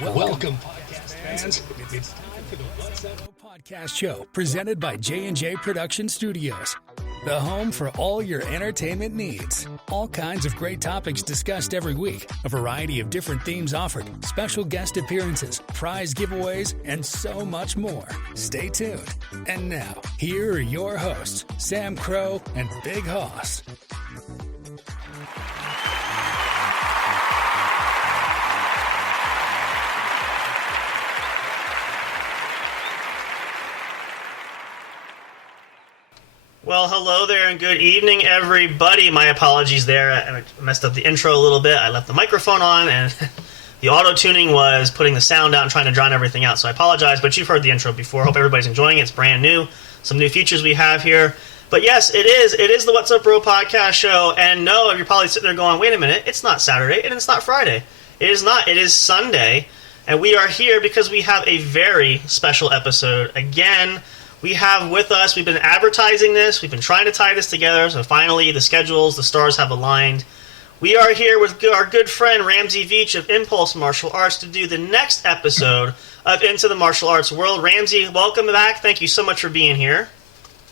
Welcome, podcast fans. It's time for the What's Up podcast show presented by J&J Production Studios. The home for all your entertainment needs. All kinds of great topics discussed every week. A variety of different themes offered. Special guest appearances, prize giveaways, and so much more. Stay tuned. And now, here are your hosts, Sam Crow and Big Hoss. Well, hello there and good evening, everybody. My apologies there. I messed up the intro a little bit. I left the microphone on and the auto-tuning was putting the sound out and trying to drown everything out. So I apologize, but you've heard the intro before. Hope everybody's enjoying it. It's brand new. Some new features we have here. But yes, it is. It is the What's Up Bro podcast show. And no, you're probably sitting there going, wait a minute, it's not Saturday and it's not Friday. It is not. It is Sunday. And we are here because we have a very special episode. Again, we have with us, we've been advertising this, we've been trying to tie this together, so finally the schedules, the stars have aligned. We are here with our good friend Ramsey Veitch of Impulse Martial Arts to do the next episode of Into the Martial Arts World. Ramsey, welcome back. Thank you so much for being here.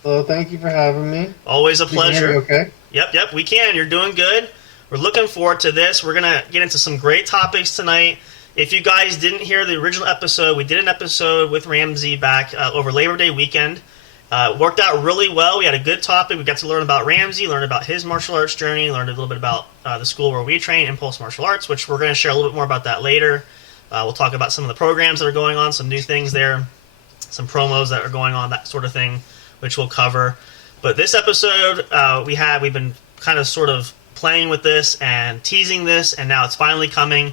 Well, thank you for having me. Always a pleasure. You can hear me okay? Yep, we can. You're doing good. We're looking forward to this. We're going to get into some great topics tonight. If you guys didn't hear the original episode, we did an episode with Ramsey back over Labor Day weekend. Worked out really well. We had a good topic. We got to learn about Ramsey, learn about his martial arts journey, learned a little bit about the school where we train, Impulse Martial Arts, which we're going to share a little bit more about that later. We'll talk about some of the programs that are going on, some new things there, some promos that are going on, that sort of thing, which we'll cover. But this episode, we've been kind of sort of playing with this and teasing this, and now it's finally coming.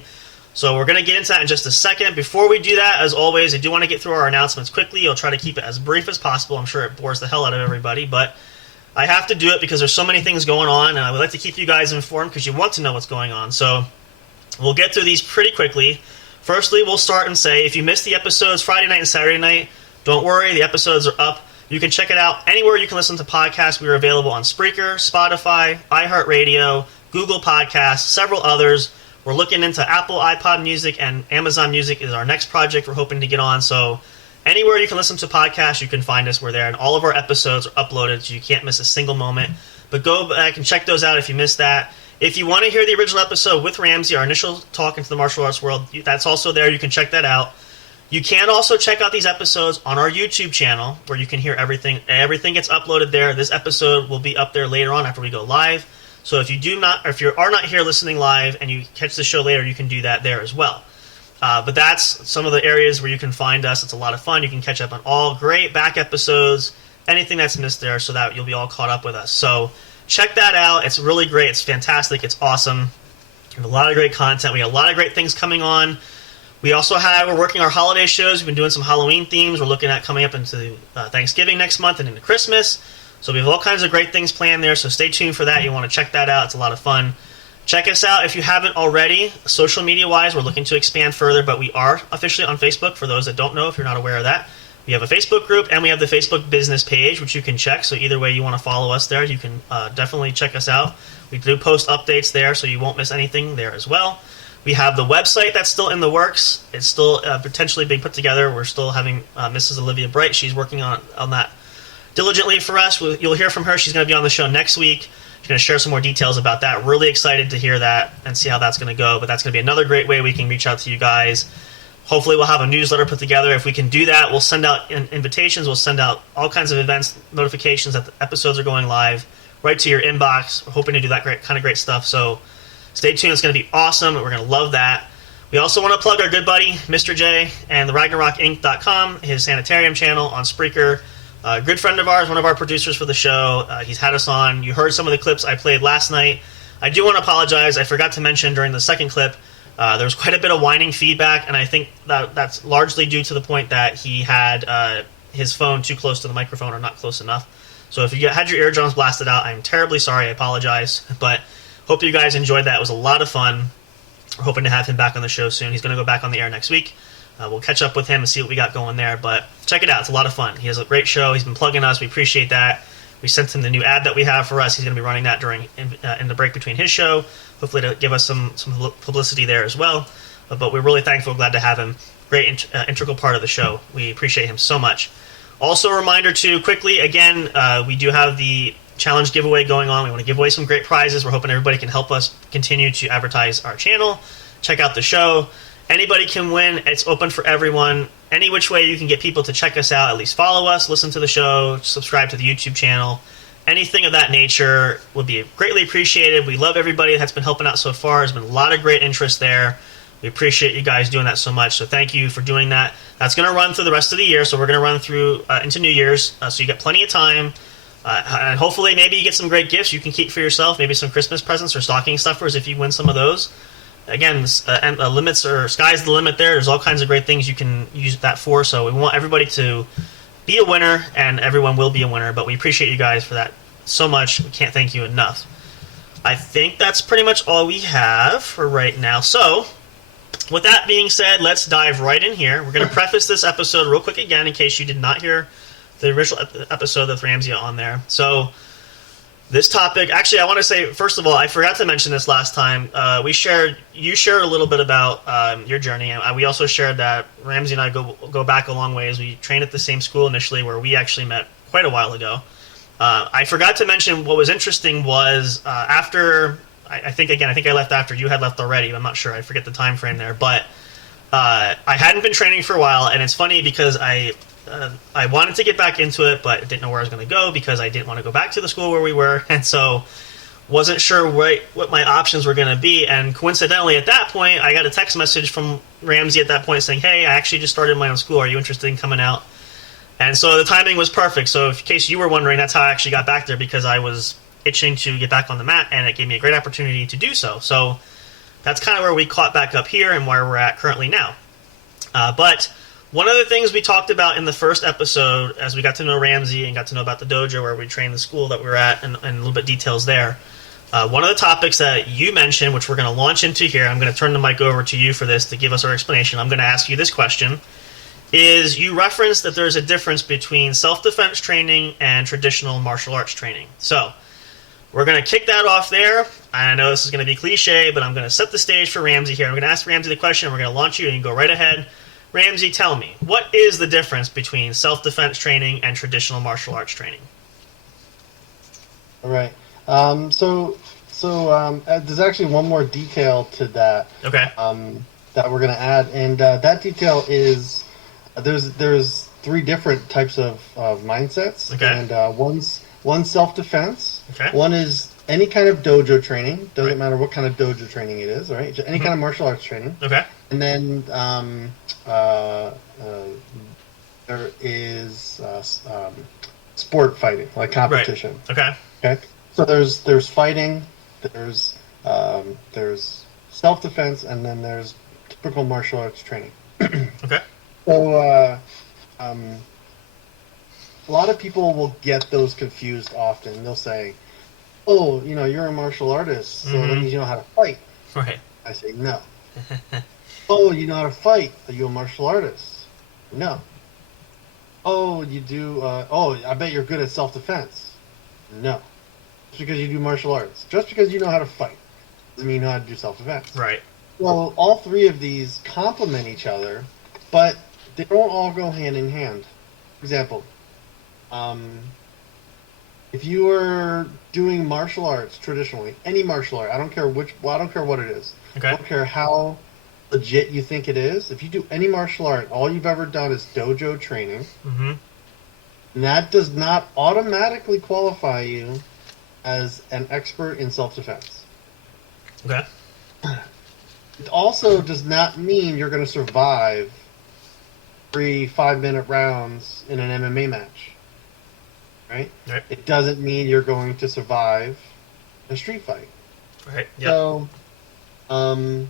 So we're going to get into that in just a second. Before we do that, as always, I do want to get through our announcements quickly. I'll try to keep it as brief as possible. I'm sure it bores the hell out of everybody, but I have to do it because there's so many things going on, and I would like to keep you guys informed because you want to know what's going on. So we'll get through these pretty quickly. Firstly, we'll start and say, if you missed the episodes Friday night and Saturday night, don't worry, the episodes are up. You can check it out anywhere you can listen to podcasts. We are available on Spreaker, Spotify, iHeartRadio, Google Podcasts, several others. We're looking into Apple, iPod Music, and Amazon Music is our next project we're hoping to get on. So anywhere you can listen to podcasts, you can find us. We're there, and all of our episodes are uploaded, so you can't miss a single moment. But go back and check those out if you missed that. If you want to hear the original episode with Ramsey, our initial talk into the martial arts world, that's also there. You can check that out. You can also check out these episodes on our YouTube channel, where you can hear everything. Everything gets uploaded there. This episode will be up there later on after we go live. So if you are not here listening live and you catch the show later, you can do that there as well. But that's some of the areas where you can find us. It's a lot of fun. You can catch up on all great back episodes, anything that's missed there, so that you'll be all caught up with us. So check that out. It's really great. It's fantastic. It's awesome. We have a lot of great content. We have a lot of great things coming on. We're working our holiday shows. We've been doing some Halloween themes. We're looking at coming up into Thanksgiving next month and into Christmas. So we have all kinds of great things planned there, so stay tuned for that. You want to check that out. It's a lot of fun. Check us out if you haven't already. Social media-wise, we're looking to expand further, but we are officially on Facebook, for those that don't know, if you're not aware of that. We have a Facebook group, and we have the Facebook business page, which you can check. So either way you want to follow us there, you can definitely check us out. We do post updates there, so you won't miss anything there as well. We have the website that's still in the works. It's still potentially being put together. We're still having Mrs. Olivia Bright. She's working on that diligently for us. You'll hear from her. She's going to be on the show next week. She's going to share some more details about that. Really excited to hear that and see how that's going to go. But that's going to be another great way we can reach out to you guys. Hopefully we'll have a newsletter put together. If we can do that, we'll send out invitations. We'll send out all kinds of events, notifications that the episodes are going live right to your inbox. We're hoping to do that kind of great stuff. So stay tuned. It's going to be awesome. We're going to love that. We also want to plug our good buddy, Mr. J, and the RagnarokInc.com, his sanitarium channel on Spreaker. A good friend of ours, one of our producers for the show. He's had us on. You heard some of the clips I played last night. I do want to apologize. I forgot to mention during the second clip, there was quite a bit of whining feedback, and I think that's largely due to the point that he had his phone too close to the microphone or not close enough. So if you had your eardrums blasted out, I'm terribly sorry. I apologize. But hope you guys enjoyed that. It was a lot of fun. We're hoping to have him back on the show soon. He's going to go back on the air next week. We'll catch up with him and see what we got going there. But check it out. It's a lot of fun. He has a great show. He's been plugging us. We appreciate that. We sent him the new ad that we have for us. He's going to be running that in the break between his show, hopefully to give us some publicity there as well. but we're really thankful, glad to have him. Great integral part of the show. We appreciate him so much. Also, a reminder to quickly, again, we do have the challenge giveaway going on. We want to give away some great prizes. We're hoping everybody can help us continue to advertise our channel. Check out the show. Anybody can win. It's open for everyone. Any which way you can get people to check us out, at least follow us, listen to the show, subscribe to the YouTube channel. Anything of that nature would be greatly appreciated. We love everybody that's been helping out so far. There's been a lot of great interest there. We appreciate you guys doing that so much, so thank you for doing that. That's going to run through the rest of the year, so we're going to run through into New Year's, so you got plenty of time. And hopefully maybe you get some great gifts you can keep for yourself, maybe some Christmas presents or stocking stuffers if you win some of those. Again, limits or sky's the limit there. There's all kinds of great things you can use that for, so we want everybody to be a winner, and everyone will be a winner, but we appreciate you guys for that so much. We can't thank you enough. I think that's pretty much all we have for right now. So, with that being said, let's dive right in here. We're going to preface this episode real quick again in case you did not hear the original episode with Ramsey on there. So, this topic, actually, I want to say, first of all, I forgot to mention this last time. You shared a little bit about your journey. We also shared that Ramsey and I go back a long ways. We trained at the same school initially where we actually met quite a while ago. I forgot to mention what was interesting was after... I think I left after you had left already. I'm not sure. I forget the time frame there. But I hadn't been training for a while, and it's funny because I wanted to get back into it, but didn't know where I was going to go because I didn't want to go back to the school where we were, and so wasn't sure what my options were going to be. And coincidentally, at that point, I got a text message from Ramsey at that point saying, "Hey, I actually just started my own school. Are you interested in coming out?" And so the timing was perfect. So in case you were wondering, that's how I actually got back there, because I was itching to get back on the mat, and it gave me a great opportunity to do so. So that's kind of where we caught back up here and where we're at currently now. But one of the things we talked about in the first episode, as we got to know Ramsey and got to know about the dojo where we train, the school that we're at, and a little bit details there, one of the topics that you mentioned, which we're going to launch into here, I'm going to turn the mic over to you for this to give us our explanation. I'm going to ask you this question, is you referenced that there's a difference between self-defense training and traditional martial arts training. So we're going to kick that off there. I know this is going to be cliche, but I'm going to set the stage for Ramsey here. I'm going to ask Ramsey the question, and we're going to launch you, and you can go right ahead. Ramsey, tell me, what is the difference between self-defense training and traditional martial arts training? All right. So there's actually one more detail to that. Okay. That we're going to add, and that detail is there's three different types of mindsets. Okay. And one's self-defense. Okay. One is any kind of dojo training. Doesn't Right. matter what kind of dojo training it is, right? Any kind of martial arts training. Okay. And then there is sport fighting, like competition. Right. Okay. Okay. So there's fighting, there's self-defense, and then there's typical martial arts training. Okay. So a lot of people will get those confused often. They'll say, "Oh, you're a martial artist, so that means you know how to fight." Right. I say, "No." "Oh, you know how to fight? Are you a martial artist?" "No." "Oh, you do? I bet you're good at self-defense." "No." Just because you do martial arts, just because you know how to fight, doesn't mean you know how to do self-defense. Right. Well, all three of these complement each other, but they don't all go hand in hand. For example, if you were doing martial arts traditionally, any martial art, I don't care what it is. Okay. I don't care how legit you think it is. If you do any martial art, all you've ever done is dojo training. Mm-hmm. And that does not automatically qualify you as an expert in self-defense. Okay. It also does not mean you're going to survive 3 5-minute rounds in an MMA match. Right? Right. It doesn't mean you're going to survive a street fight. Right. Yep. So, and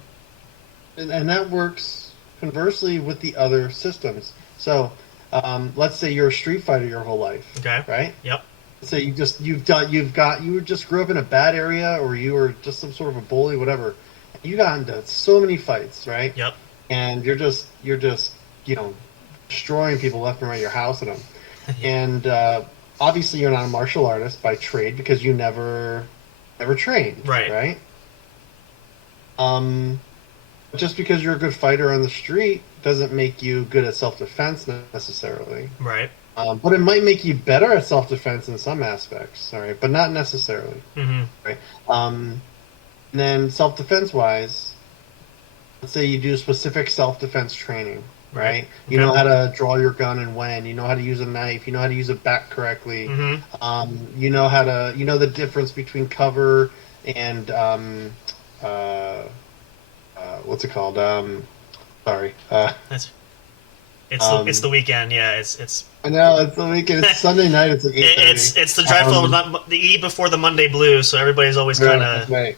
that works conversely with the other systems. So, let's say you're a street fighter your whole life. Okay. Right? Yep. So you just grew up in a bad area, or you were just some sort of a bully, whatever. You got into so many fights, right? Yep. And you're just destroying people left and right. You're housing them, and obviously you're not a martial artist by trade because you never trained, Right. Right. Just because you're a good fighter on the street doesn't make you good at self-defense necessarily. Right. But it might make you better at self-defense in some aspects, all right, but not necessarily. Mm-hmm. Right. And then self-defense-wise, let's say you do specific self-defense training, right? You know how to draw your gun and when. You know how to use a knife. You know how to use a bat correctly. Mm-hmm. You know how to. You know the difference between cover and what's it called? Sorry. It's the weekend. Yeah, it's. I know it's the weekend. It's Sunday night. It's like 8:30. It's the dreadful the eve before the Monday Blues, so everybody's always kind of right.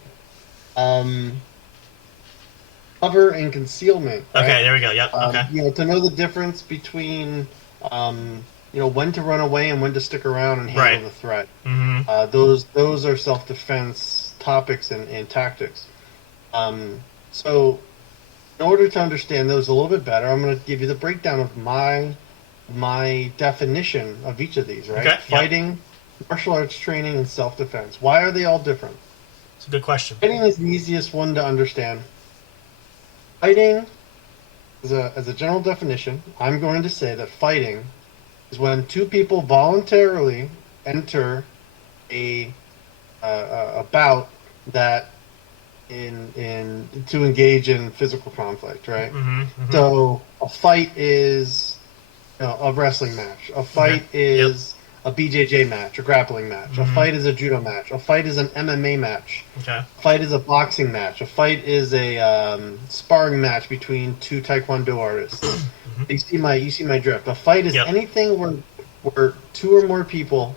Cover and concealment. Right? Okay, there we go. Yep. Okay. You know, to know the difference between when to run away and when to stick around and handle the threat. Mm-hmm. Those are self-defense topics and tactics. So, in order to understand those a little bit better, I'm going to give you the breakdown of my definition of each of these. Right? Okay. Fighting, martial arts training, and self-defense. Why are they all different? It's a good question. Fighting is the easiest one to understand. Fighting, as a general definition, I'm going to say that fighting is when two people voluntarily enter a bout that to engage in physical conflict, right? Mm-hmm, mm-hmm. So a fight is a wrestling match. A fight is a BJJ match, a grappling match. Mm-hmm. A fight is a judo match. A fight is an MMA match. Okay. A fight is a boxing match. A fight is a sparring match between two taekwondo artists. Mm-hmm. You see my drift. A fight is anything where two or more people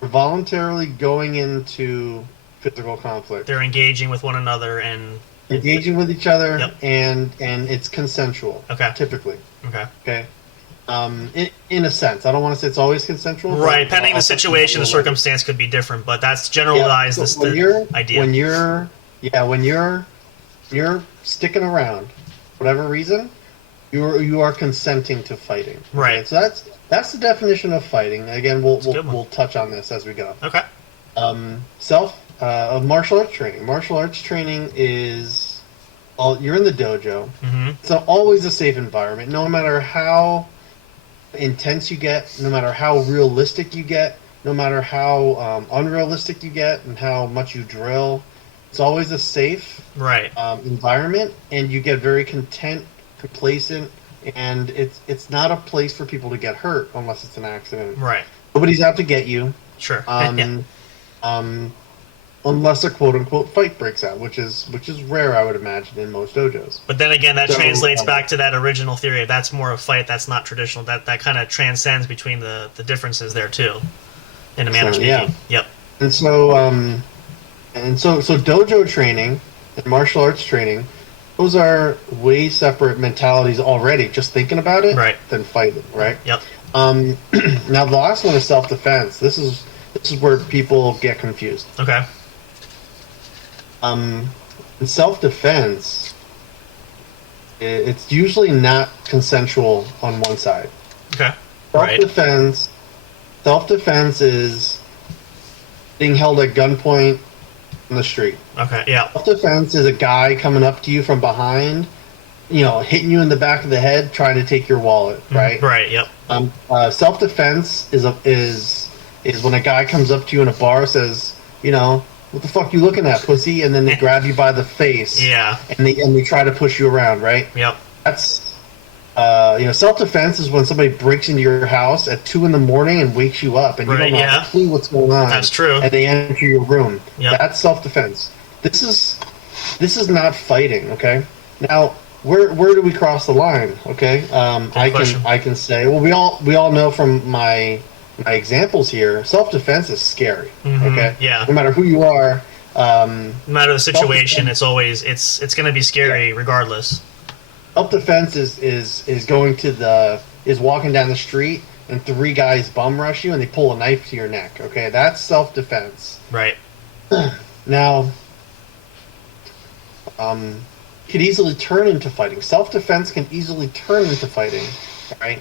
are voluntarily going into physical conflict. They're engaging with one another and engaging with each other, and it's consensual. Okay. Typically. Okay. In a sense, I don't want to say it's always consensual. Right. Depending on the situation, the circumstance could be different, but that's generalized the idea. When you're sticking around, for whatever reason, you are consenting to fighting. Right. Okay? So that's the definition of fighting. Again, we'll touch on this as we go. Okay. Martial arts training. Martial arts training is you're in the dojo. Mm-hmm. It's always a safe environment, no matter how intense you get, no matter how realistic you get, no matter how unrealistic you get, and how much you drill. It's always a safe environment, and you get very content, complacent, and it's not a place for people to get hurt unless it's an accident. Right. Nobody's out to get you. Sure. Unless a quote-unquote fight breaks out, which is rare, I would imagine, in most dojos. But then again, that translates back to that original theory. That's more a fight. That's not traditional. That kind of transcends between the differences there too, in a manner speaking. Yeah. Yep. And so dojo training and martial arts training, those are way separate mentalities already. Just thinking about it, than fighting, right? Yep. Now the last one is self-defense. This is where people get confused. Okay. In self-defense, it's usually not consensual on one side. Okay. Self-defense is being held at gunpoint on the street. Okay, yeah. Self-defense is a guy coming up to you from behind, hitting you in the back of the head, trying to take your wallet, right? Right, yep. Self-defense is when a guy comes up to you in a bar, says, what the fuck you looking at, pussy? And then they grab you by the face. Yeah. And they try to push you around, right? Yep. That's, self-defense is when somebody breaks into your house at 2 a.m. and wakes you up, and you don't have a clue what's going on. That's true. And they enter your room. Yep. That's self-defense. This is not fighting, okay? Now, where do we cross the line, okay? I can say, well, we all know from my examples here, self-defense is scary. Okay, yeah. No matter who you are, no matter the situation, it's always it's going to be scary regardless. Self-defense is walking down the street and 3 guys bum rush you and they pull a knife to your neck. Okay, that's self-defense. Right. Now, could easily turn into fighting. Self-defense can easily turn into fighting. Right.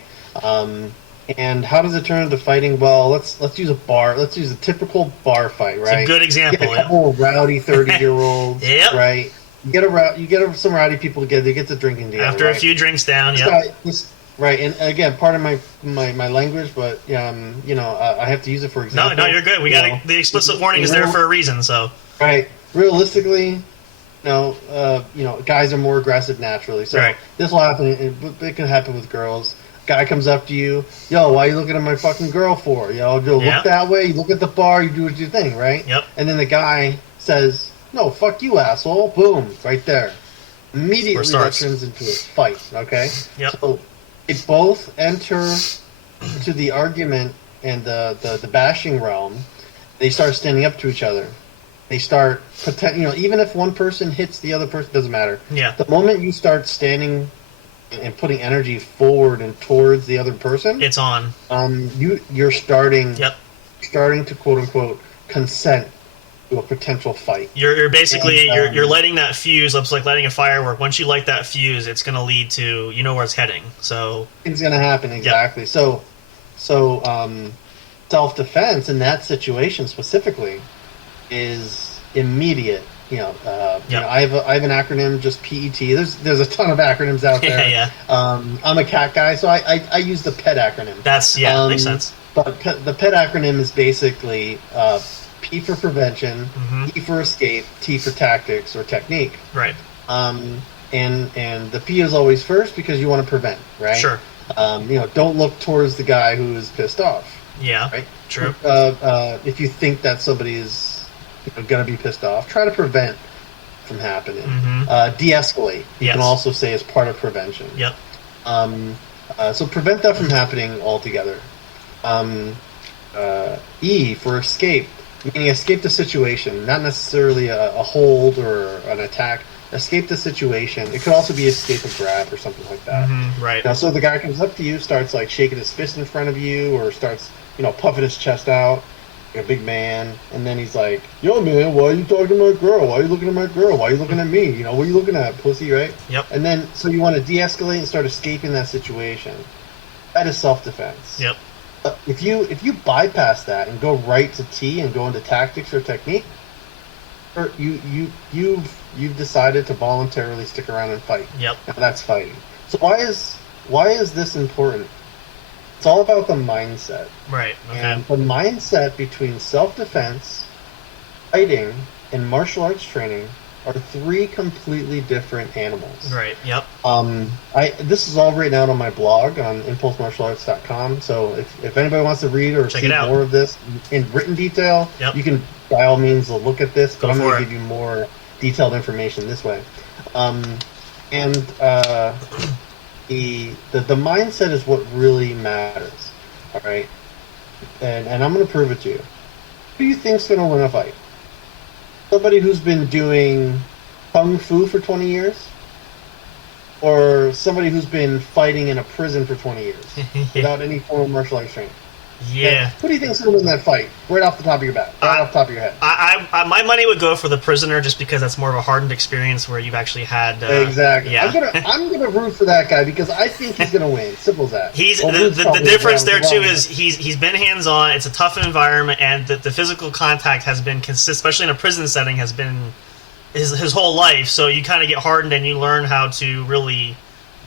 And how does it turn into fighting? Well, let's use a bar. Let's use a typical bar fight, right? It's a good example. Get a couple of rowdy 30-year-olds, Yep. right? You get some rowdy people together. They get to drinking together. After right? a few drinks down, Right, and again, part of my language, but I have to use it for example. No, you're good. We got the explicit warning is there for a reason. So right, realistically, guys are more aggressive naturally. So this will happen. It can happen with girls. Guy comes up to you, yo, why are you looking at my fucking girl for? Look that way. You look at the bar. You do your thing, right? Yep. And then the guy says, no, fuck you, asshole. Boom, right there. Immediately that turns into a fight. Okay. Yep. So they both enter into the argument and the bashing realm. They start standing up to each other. They start even if one person hits the other person, doesn't matter. Yeah. The moment you start standing and putting energy forward and towards the other person, it's on. You're starting. Yep. Starting to quote unquote consent to a potential fight. You're basically you're lighting that fuse. It's like lighting a firework. Once you light that fuse, it's going to lead to where it's heading. So it's going to happen exactly. Yep. So self-defense in that situation specifically is immediate. I have an acronym, just PET. There's a ton of acronyms out there. Yeah. I'm a cat guy, so I use the PET acronym. That's makes sense. But the PET acronym is basically P for prevention, E for escape, T for tactics or technique. Right. And the P is always first because you want to prevent, right? Sure. Don't look towards the guy who is pissed off. Yeah. Right. True. If you think that somebody is going to be pissed off, try to prevent from happening. De-escalate. You can also say as part of prevention. Yep. So prevent that from happening altogether. E for escape, meaning escape the situation, not necessarily a hold or an attack. Escape the situation. It could also be escape a grab or something like that. Right. So the guy comes up to you, starts like shaking his fist in front of you, or starts puffing his chest out, like a big man, and then he's like, "Yo, man, why are you talking to my girl? Why are you looking at my girl? Why are you looking at me? What are you looking at, pussy?" Right? Yep. And then so you want to de-escalate and start escaping that situation. That is self-defense. Yep. If you bypass that and go right to T and go into tactics or technique, or you've decided to voluntarily stick around and fight. Yep. Now that's fighting. So why is this important? It's all about the mindset. Right. Okay. And the mindset between self-defense, fighting, and martial arts training are three completely different animals. Right. Yep. This is all written out on my blog on impulsemartialarts.com. So if anybody wants to read or see more of this in written detail, you can by all means look at this. But I'm going to give you more detailed information this way. The mindset is what really matters. All right, and I'm going to prove it to you. Who do you think's going to win a fight? Somebody who's been doing kung fu for 20 years? Or somebody who's been fighting in a prison for 20 years without any form of martial arts training? Yeah. Who do you think's going to win that fight? Right off the top of your back. Right off the top of your head. My money would go for the prisoner just because that's more of a hardened experience where you've actually had... exactly. Yeah. I'm gonna root for that guy because I think he's going to win. Simple as that. The difference there, too, is he's been hands-on. It's a tough environment, and the physical contact has been consistent, especially in a prison setting, has been his whole life. So you kind of get hardened and you learn how to really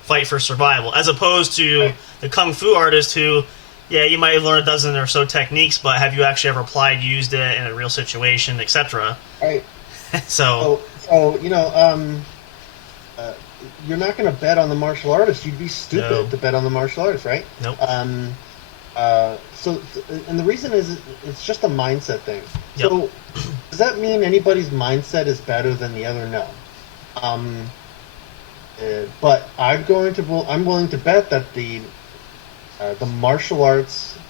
fight for survival, as opposed to the kung fu artist who... Yeah, you might have learned a dozen or so techniques, but have you actually ever used it in a real situation, etc.? Right. So you're not going to bet on the martial artist. You'd be stupid to bet on the martial artist, right? Nope. And the reason is it's just a mindset thing. Yep. So does that mean anybody's mindset is better than the other? No. But I'm willing to bet that the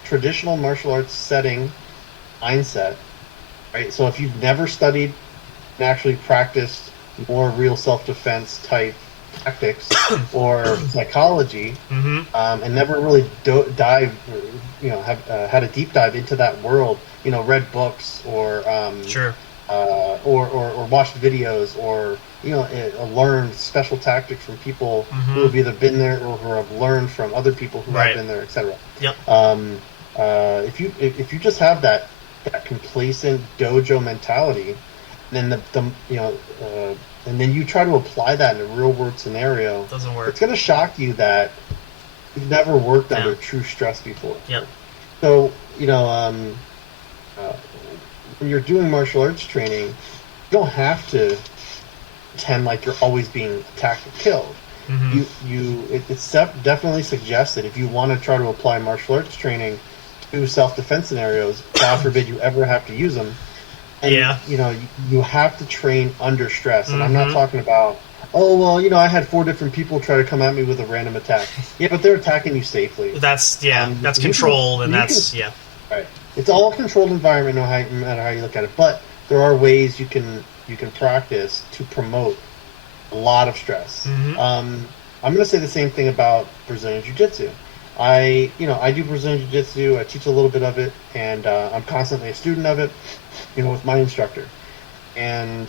traditional martial arts setting mindset, right? So if you've never studied and actually practiced more real self-defense type tactics or psychology, and never really had a deep dive into that world, read books or watched videos or learned special tactics from people who have either been there or who have learned from other people who have been there, etc. Yep. If you just have that complacent dojo mentality, And then and then you try to apply that in a real world scenario. Doesn't work. It's going to shock you that you've never worked under true stress before. Yep. So, when you're doing martial arts training, you don't have to pretend like you're always being attacked or killed. Mm-hmm. It's definitely suggested if you want to try to apply martial arts training to self-defense scenarios, God forbid you ever have to use them. And, you have to train under stress. And I'm not talking about, I had 4 different people try to come at me with a random attack. Yeah, but they're attacking you safely. That's controlled, right. It's all a controlled environment, no matter how you look at it. But there are ways you can practice to promote a lot of stress. Mm-hmm. I'm going to say the same thing about Brazilian Jiu-Jitsu. I do Brazilian Jiu-Jitsu. I teach a little bit of it, and I'm constantly a student of it, with my instructor. And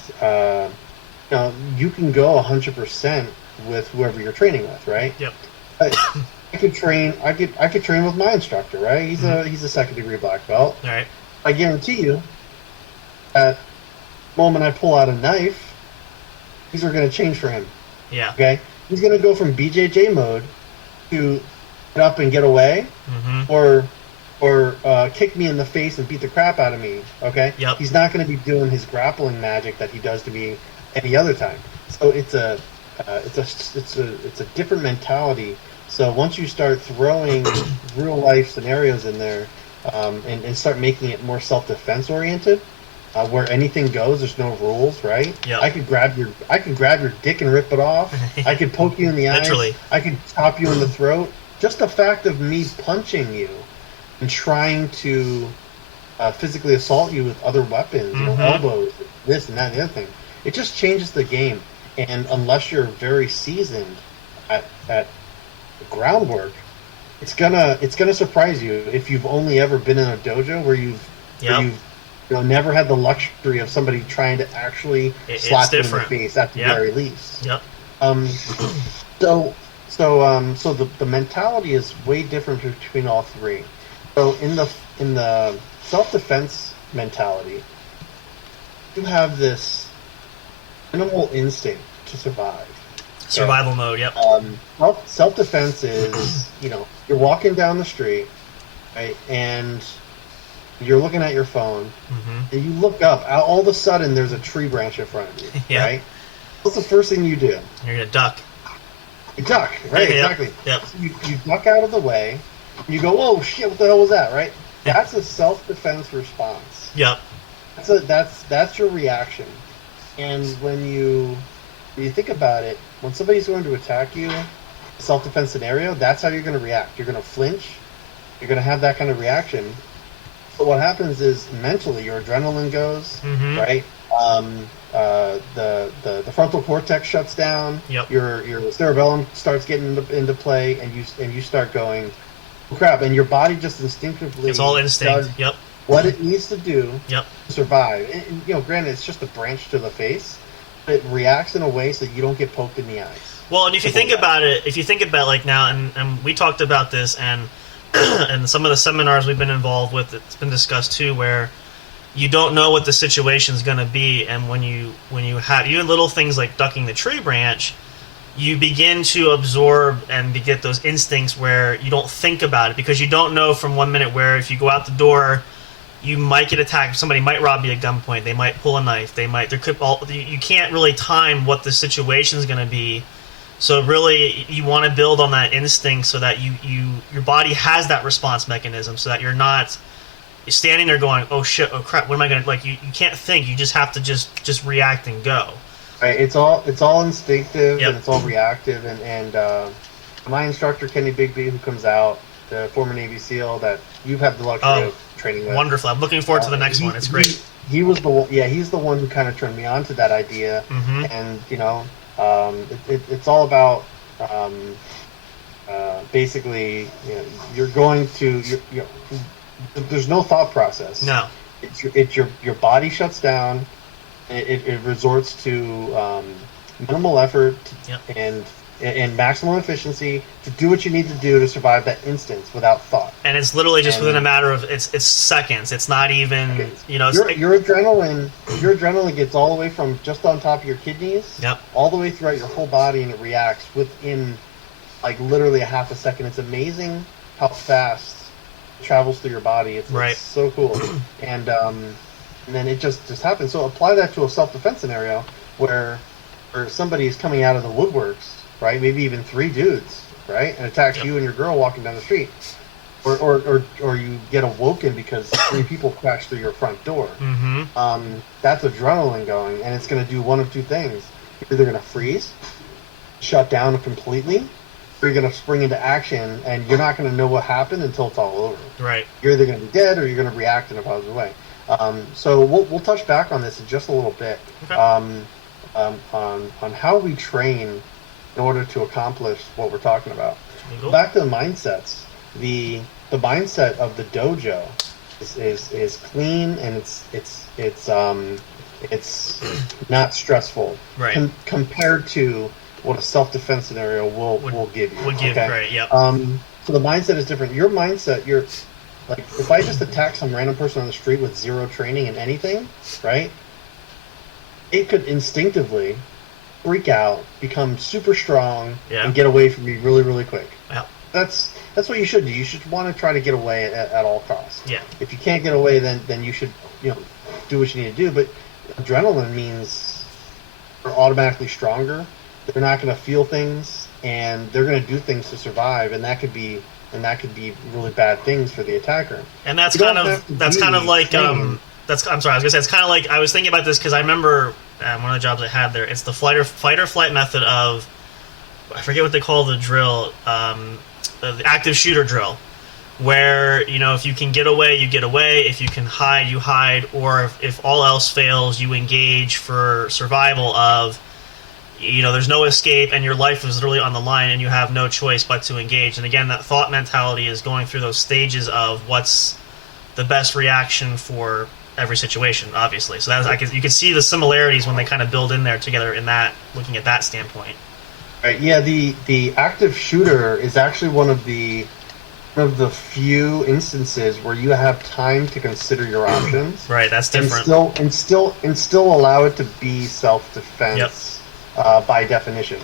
you can go 100% with whoever you're training with, right? Yep. I could train with my instructor, right? He's a second-degree black belt. All right. I guarantee you, at the moment I pull out a knife, things are going to change for him. Yeah. Okay? He's going to go from BJJ mode to get up and get away, or kick me in the face and beat the crap out of me. Okay? Yep. He's not going to be doing his grappling magic that he does to me any other time. So it's a different mentality. So once you start throwing real life scenarios in there, and start making it more self-defense oriented, where anything goes, there's no rules, right? Yep. I could grab your dick and rip it off. I could poke you in the eyes. Literally. I could chop you in the throat. Just the fact of me punching you and trying to physically assault you with other weapons, elbows, this and that, and the other thing, it just changes the game. And unless you're very seasoned at the groundwork, it's gonna surprise you if you've only ever been in a dojo where you've never had the luxury of somebody trying to actually slap you in the face at the very least. Yep. So the mentality is way different between all three. So in the self-defense mentality, you have this minimal instinct to survive. Survival mode, yep. Self-defense is, you're walking down the street, right, and you're looking at your phone, and you look up, all of a sudden there's a tree branch in front of you, right? What's the first thing you do? You're going to duck. You duck, right, exactly. Yep. So you duck out of the way, and you go, oh shit, what the hell was that, right? That's a self-defense response. Yep. That's your reaction. And when you think about it, when somebody's going to attack you, self-defense scenario, that's how you're going to react. You're going to flinch. You're going to have that kind of reaction. But what happens is mentally, your adrenaline goes, right? The frontal cortex shuts down. Yep. Your cerebellum starts getting into play, and you start going, oh, crap, and your body just instinctively. It's all instinct. Yep. What it needs to do to survive. And, granted, it's just a branch to the face. It reacts in a way so you don't get poked in the eyes. Well, and if you think about like now, and we talked about this, and and some of the seminars we've been involved with, it's been discussed too, where you don't know what the situation's going to be, and when you have even little things like ducking the tree branch, you begin to absorb and get those instincts where you don't think about it, because you don't know from 1 minute where if you go out the door, you might get attacked. Somebody might rob you at gunpoint. They might pull a knife. You can't really time what the situation is going to be. So really, you want to build on that instinct so that your body has that response mechanism, so that you're not standing there going, oh shit, oh crap, what am I going to, like, you can't think. You just have to just react and go. Right. It's all instinctive, and it's all reactive. And my instructor, Kenny Bigby, who comes out, the former Navy SEAL that you've had the luxury of training with. Wonderful. I'm looking forward to the next one. It's great. He was the one. Yeah, he's the one who kind of turned me on to that idea. And it's all about basically, you're going to there's no thought process. No. It's your body shuts down. It resorts to minimal effort and in maximum efficiency to do what you need to do to survive that instance without thought. And it's literally just within a matter of it's seconds. It's not even your adrenaline gets all the way from just on top of your kidneys, all the way throughout your whole body, and it reacts within like literally a half a second. It's amazing how fast it travels through your body. It's so cool, and then it just happens. So apply that to a self-defense scenario where somebody is coming out of the woodworks, right? Maybe even 3 dudes, right? And attacks you and your girl walking down the street. Or you get awoken because 3 people crash through your front door. That's adrenaline going, and it's going to do one of 2 things. You're either going to freeze, shut down completely, or you're going to spring into action, and you're not going to know what happened until it's all over. Right. You're either going to be dead, or you're going to react in a positive way. So we'll touch back on this in just a little bit. Okay. On how we train in order to accomplish what we're talking about. Back to the mindsets. The mindset of the dojo is clean, and it's not stressful, right? Compared to what a self-defense scenario will give you. Would give, right? Yep. So the mindset is different. Your mindset, you're like, if I just attack some random person on the street with 0 training in anything, right? It could instinctively freak out, become super strong, and get away from me really, really quick. Yeah. That's what you should do. You should want to try to get away at all costs. Yeah. If you can't get away, then you should do what you need to do. But adrenaline means they're automatically stronger. They're not going to feel things, and they're going to do things to survive, and that could be really bad things for the attacker. And that's kind of like I'm sorry, I was gonna say it's kind of like, I was thinking about this because I remember one of the jobs I had there. It's the fight or flight method of, I forget what they call the drill, the active shooter drill, where if you can get away, you get away. If you can hide, you hide. Or if all else fails, you engage for survival. Of there's no escape, and your life is literally on the line, and you have no choice but to engage. And again, that thought mentality is going through those stages of what's the best reaction for every situation, obviously. So you can see the similarities when they kind of build in there together in that, looking at that standpoint. Right. Yeah. The active shooter is actually one of the few instances where you have time to consider your options. Right. That's different. And still allow it to be self-defense. By definition.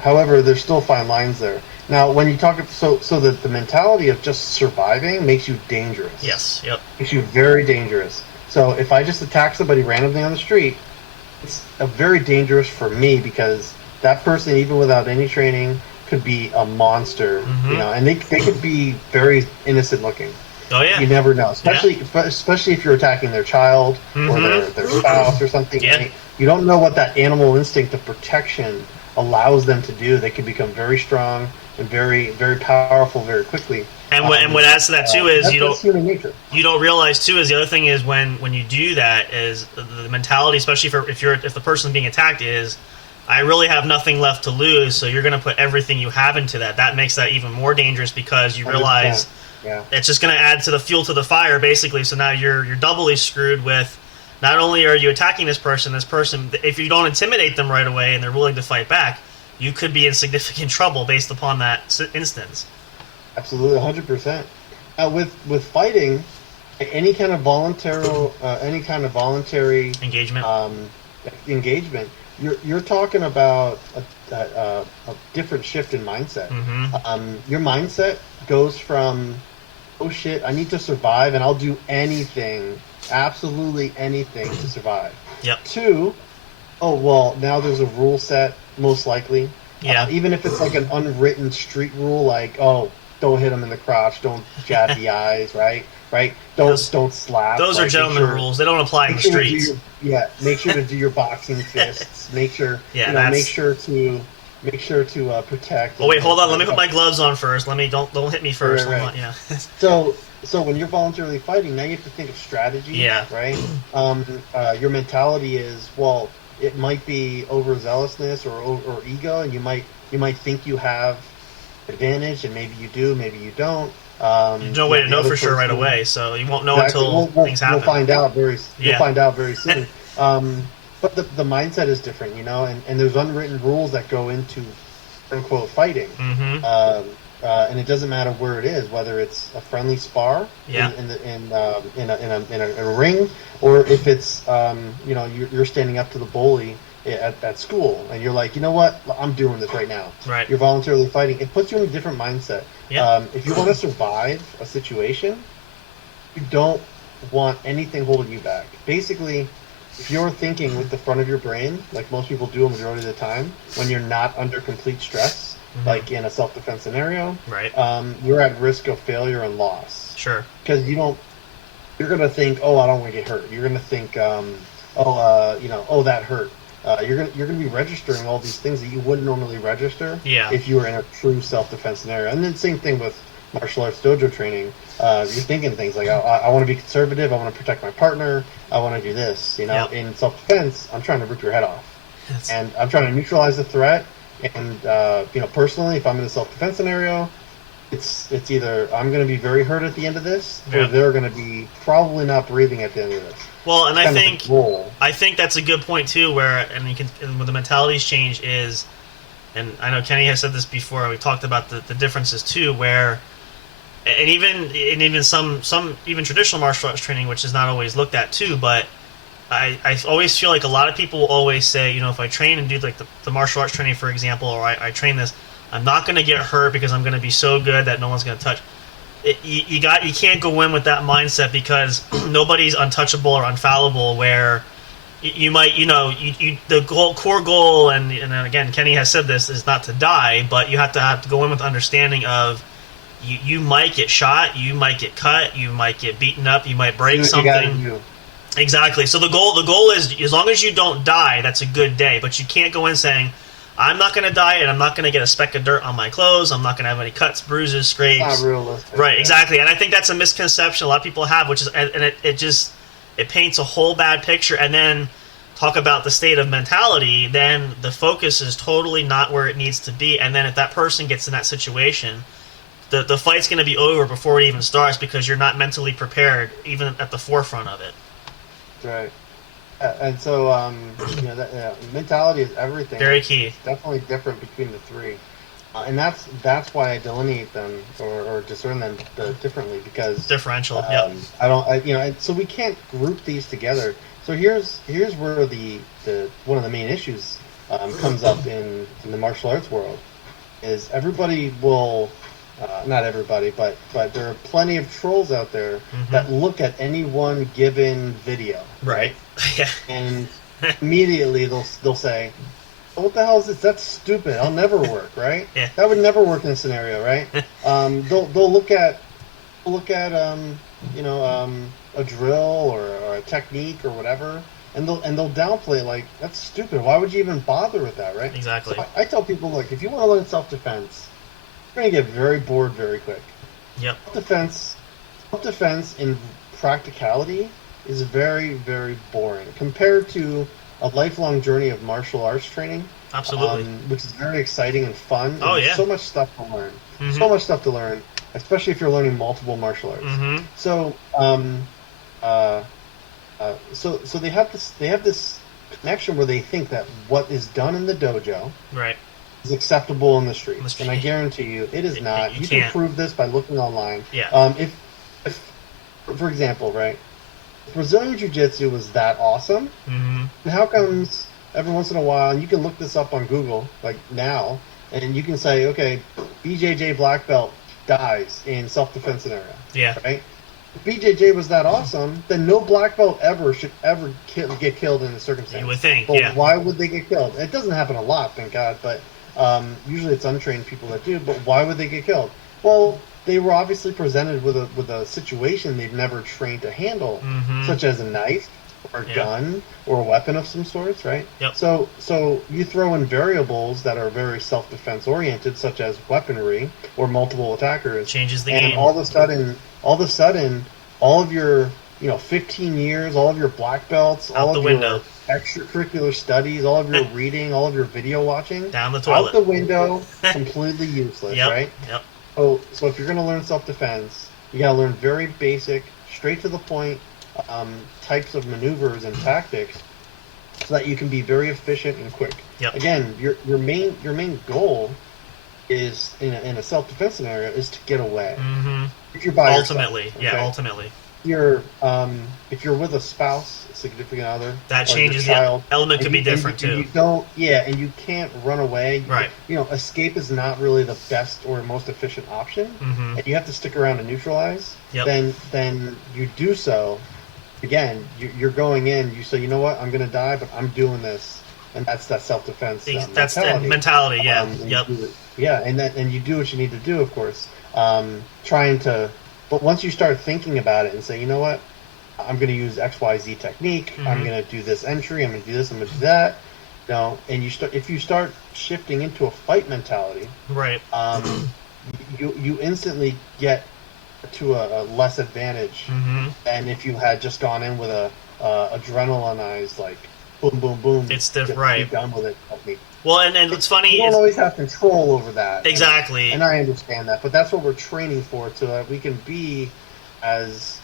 However, there's still fine lines there. Now, when you talk, so that the mentality of just surviving makes you dangerous. Yes. Yep. Makes you very dangerous. So if I just attack somebody randomly on the street, it's very dangerous for me, because that person, even without any training, could be a monster. And they could be very innocent looking. Oh yeah. You never know, especially if you're attacking their child or their spouse or something. Yeah. You don't know what that animal instinct of protection allows them to do. They can become very strong and very, very powerful very quickly. And what adds to that too is that's human nature. You don't realize too is the other thing is when you do that is the mentality, especially if the person being attacked is, I really have nothing left to lose, so you're going to put everything you have into that. That makes that even more dangerous, because you realize. Yeah. It's just going to add to the fuel to the fire, basically. So now you're doubly screwed with, not only are you attacking this person, if you don't intimidate them right away and they're willing to fight back, you could be in significant trouble based upon that instance. Absolutely, 100%. With fighting, any kind of voluntary engagement, you're talking about a different shift in mindset. Your mindset goes from, oh shit, I need to survive and I'll do anything, absolutely anything to survive. Yep. To, oh well, now there's a rule set, most likely. Yeah. Even if it's like an unwritten street rule, like, oh, don't hit them in the crotch, don't jab the eyes, right? Don't slap. Those are gentleman rules. They don't apply in the streets. Make sure to do your boxing fists. Make sure, make sure to protect. Oh wait, hold on. Let me put my gloves on first. Don't hit me first. Right. Hold on, yeah. So when you're voluntarily fighting, now you have to think of strategy. Yeah. Right. Your mentality is, well, it might be overzealousness or ego, and you might think you have advantage, and maybe you do, maybe you don't. There's no way to know for sure right away, so you won't know until things happen. You'll find out very soon. But but the mindset is different, and there's unwritten rules that go into quote unquote fighting. Mm-hmm. And it doesn't matter where it is, whether it's a friendly spar Yeah. in a ring, or if it's you're standing up to the bully at school, and you're like, you know what, I'm doing this right now. Right. You're voluntarily fighting. It puts you in a different mindset. Yeah. If you want to survive a situation, you don't want anything holding you back. Basically, if you're thinking with the front of your brain, like most people do a majority of the time, when you're not under complete stress, like in a self-defense scenario, right, you're at risk of failure and loss. Sure. Because you're going to think, oh, I don't want to get hurt. You're going to think, that hurt. You're going to be registering all these things that you wouldn't normally register if you were in a true self-defense scenario. And then same thing with martial arts dojo training. You're thinking things like, I want to be conservative. I want to protect my partner. I want to do this. Yep. In self-defense, I'm trying to rip your head off. And I'm trying to neutralize the threat. And, personally, if I'm in a self-defense scenario, it's either I'm going to be very hurt at the end of this, or they're going to be probably not breathing at the end of this. Well, and I think that's a good point too. Where when the mentalities change is, and I know Kenny has said this before. We talked about the differences too, where, and even some even traditional martial arts training, which is not always looked at too, but I always feel like a lot of people will always say, if I train and do like the martial arts training, for example, or I train this, I'm not going to get hurt because I'm going to be so good that no one's going to touch. You can't go in with that mindset because nobody's untouchable or unfallible. Where you might, the core goal, and again, Kenny has said this, is not to die, but you have to go in with understanding of you might get shot, you might get cut, you might get beaten up, you might break something. Exactly. So the goal is, as long as you don't die, that's a good day. But you can't go in saying, I'm not going to die, and I'm not going to get a speck of dirt on my clothes. I'm not going to have any cuts, bruises, scrapes. It's not realistic. Right, exactly. And I think that's a misconception a lot of people have, which is, and it paints a whole bad picture. And then talk about the state of mentality, then the focus is totally not where it needs to be. And then if that person gets in that situation, the fight's going to be over before it even starts because you're not mentally prepared, even at the forefront of it. Right. And so, mentality is everything. Very key. It's definitely different between the three. And that's why I delineate them or discern them differently, because differential. So we can't group these together. So here's where the one of the main issues comes up in the martial arts world is everybody will. Not everybody, but there are plenty of trolls out there that look at any one given video, right? Yeah, and immediately they'll say, oh, "What the hell is this? That's stupid. I'll never work." Right? Yeah. That would never work in this scenario, right? They'll look at a drill or a technique or whatever, and they'll downplay it like, that's stupid. Why would you even bother with that, right? Exactly. So I tell people, look, if you want to learn self-defense, you're going to get very bored very quick. Yep. Self-defense in practicality is very, very boring compared to a lifelong journey of martial arts training. Absolutely. Which is very exciting and fun. Oh, and yeah. So much stuff to learn. So much stuff to learn, especially if you're learning multiple martial arts. So, so they have this connection where they think that what is done in the dojo, right, is acceptable in the streets, and I guarantee you, it is not. You can prove this by looking online. Yeah. If, for example, right, if Brazilian Jiu-Jitsu was that awesome, then how comes every once in a while, and you can look this up on Google, like now, and you can say, okay, BJJ black belt dies in self-defense scenario. Yeah. Right. If BJJ was that awesome, then no black belt should ever get killed in the circumstance. You would think, well, why would they get killed? It doesn't happen a lot, thank God, but usually it's untrained people that do. But why would they get killed? Well, they were obviously presented with a situation they've never trained to handle, such as a knife or a gun or a weapon of some sorts, right? Yep. So you throw in variables that are very self-defense oriented, such as weaponry or multiple attackers. Changes the game. And all of a sudden, all of your 15 years, all of your black belts, all of your extracurricular studies, all of your reading, all of your video watching, down the toilet, out the window, completely useless, right? Yep. So if you're going to learn self-defense, you got to learn very basic, straight to the point types of maneuvers and tactics so that you can be very efficient and quick. Yep. Again, your main goal is in a self-defense scenario is to get away. If you're by ultimately, yourself, yeah, okay? ultimately. If you're with a spouse, a significant other, That or changes. your child, The element could be different and too. you don't, and you can't run away. Right. Escape is not really the best or most efficient option, and you have to stick around and neutralize. Yep. Then you do so. Again, you're going in. You say, you know what, I'm going to die, but I'm doing this, and that's that self-defense. That's the mentality. Yeah. Yep. And you do what you need to do, of course. But once you start thinking about it and say, you know what, I'm going to use XYZ technique. I'm going to do this entry. I'm going to do this. I'm going to do that. And if you start shifting into a fight mentality, right, you instantly get to a less advantage than if you had just gone in with a adrenalinized, like, boom, boom, boom. It's different, right? Be done with it technique. Well, and what's funny you don't always have control over that. Exactly. And I understand that, but that's what we're training for, so that we can be as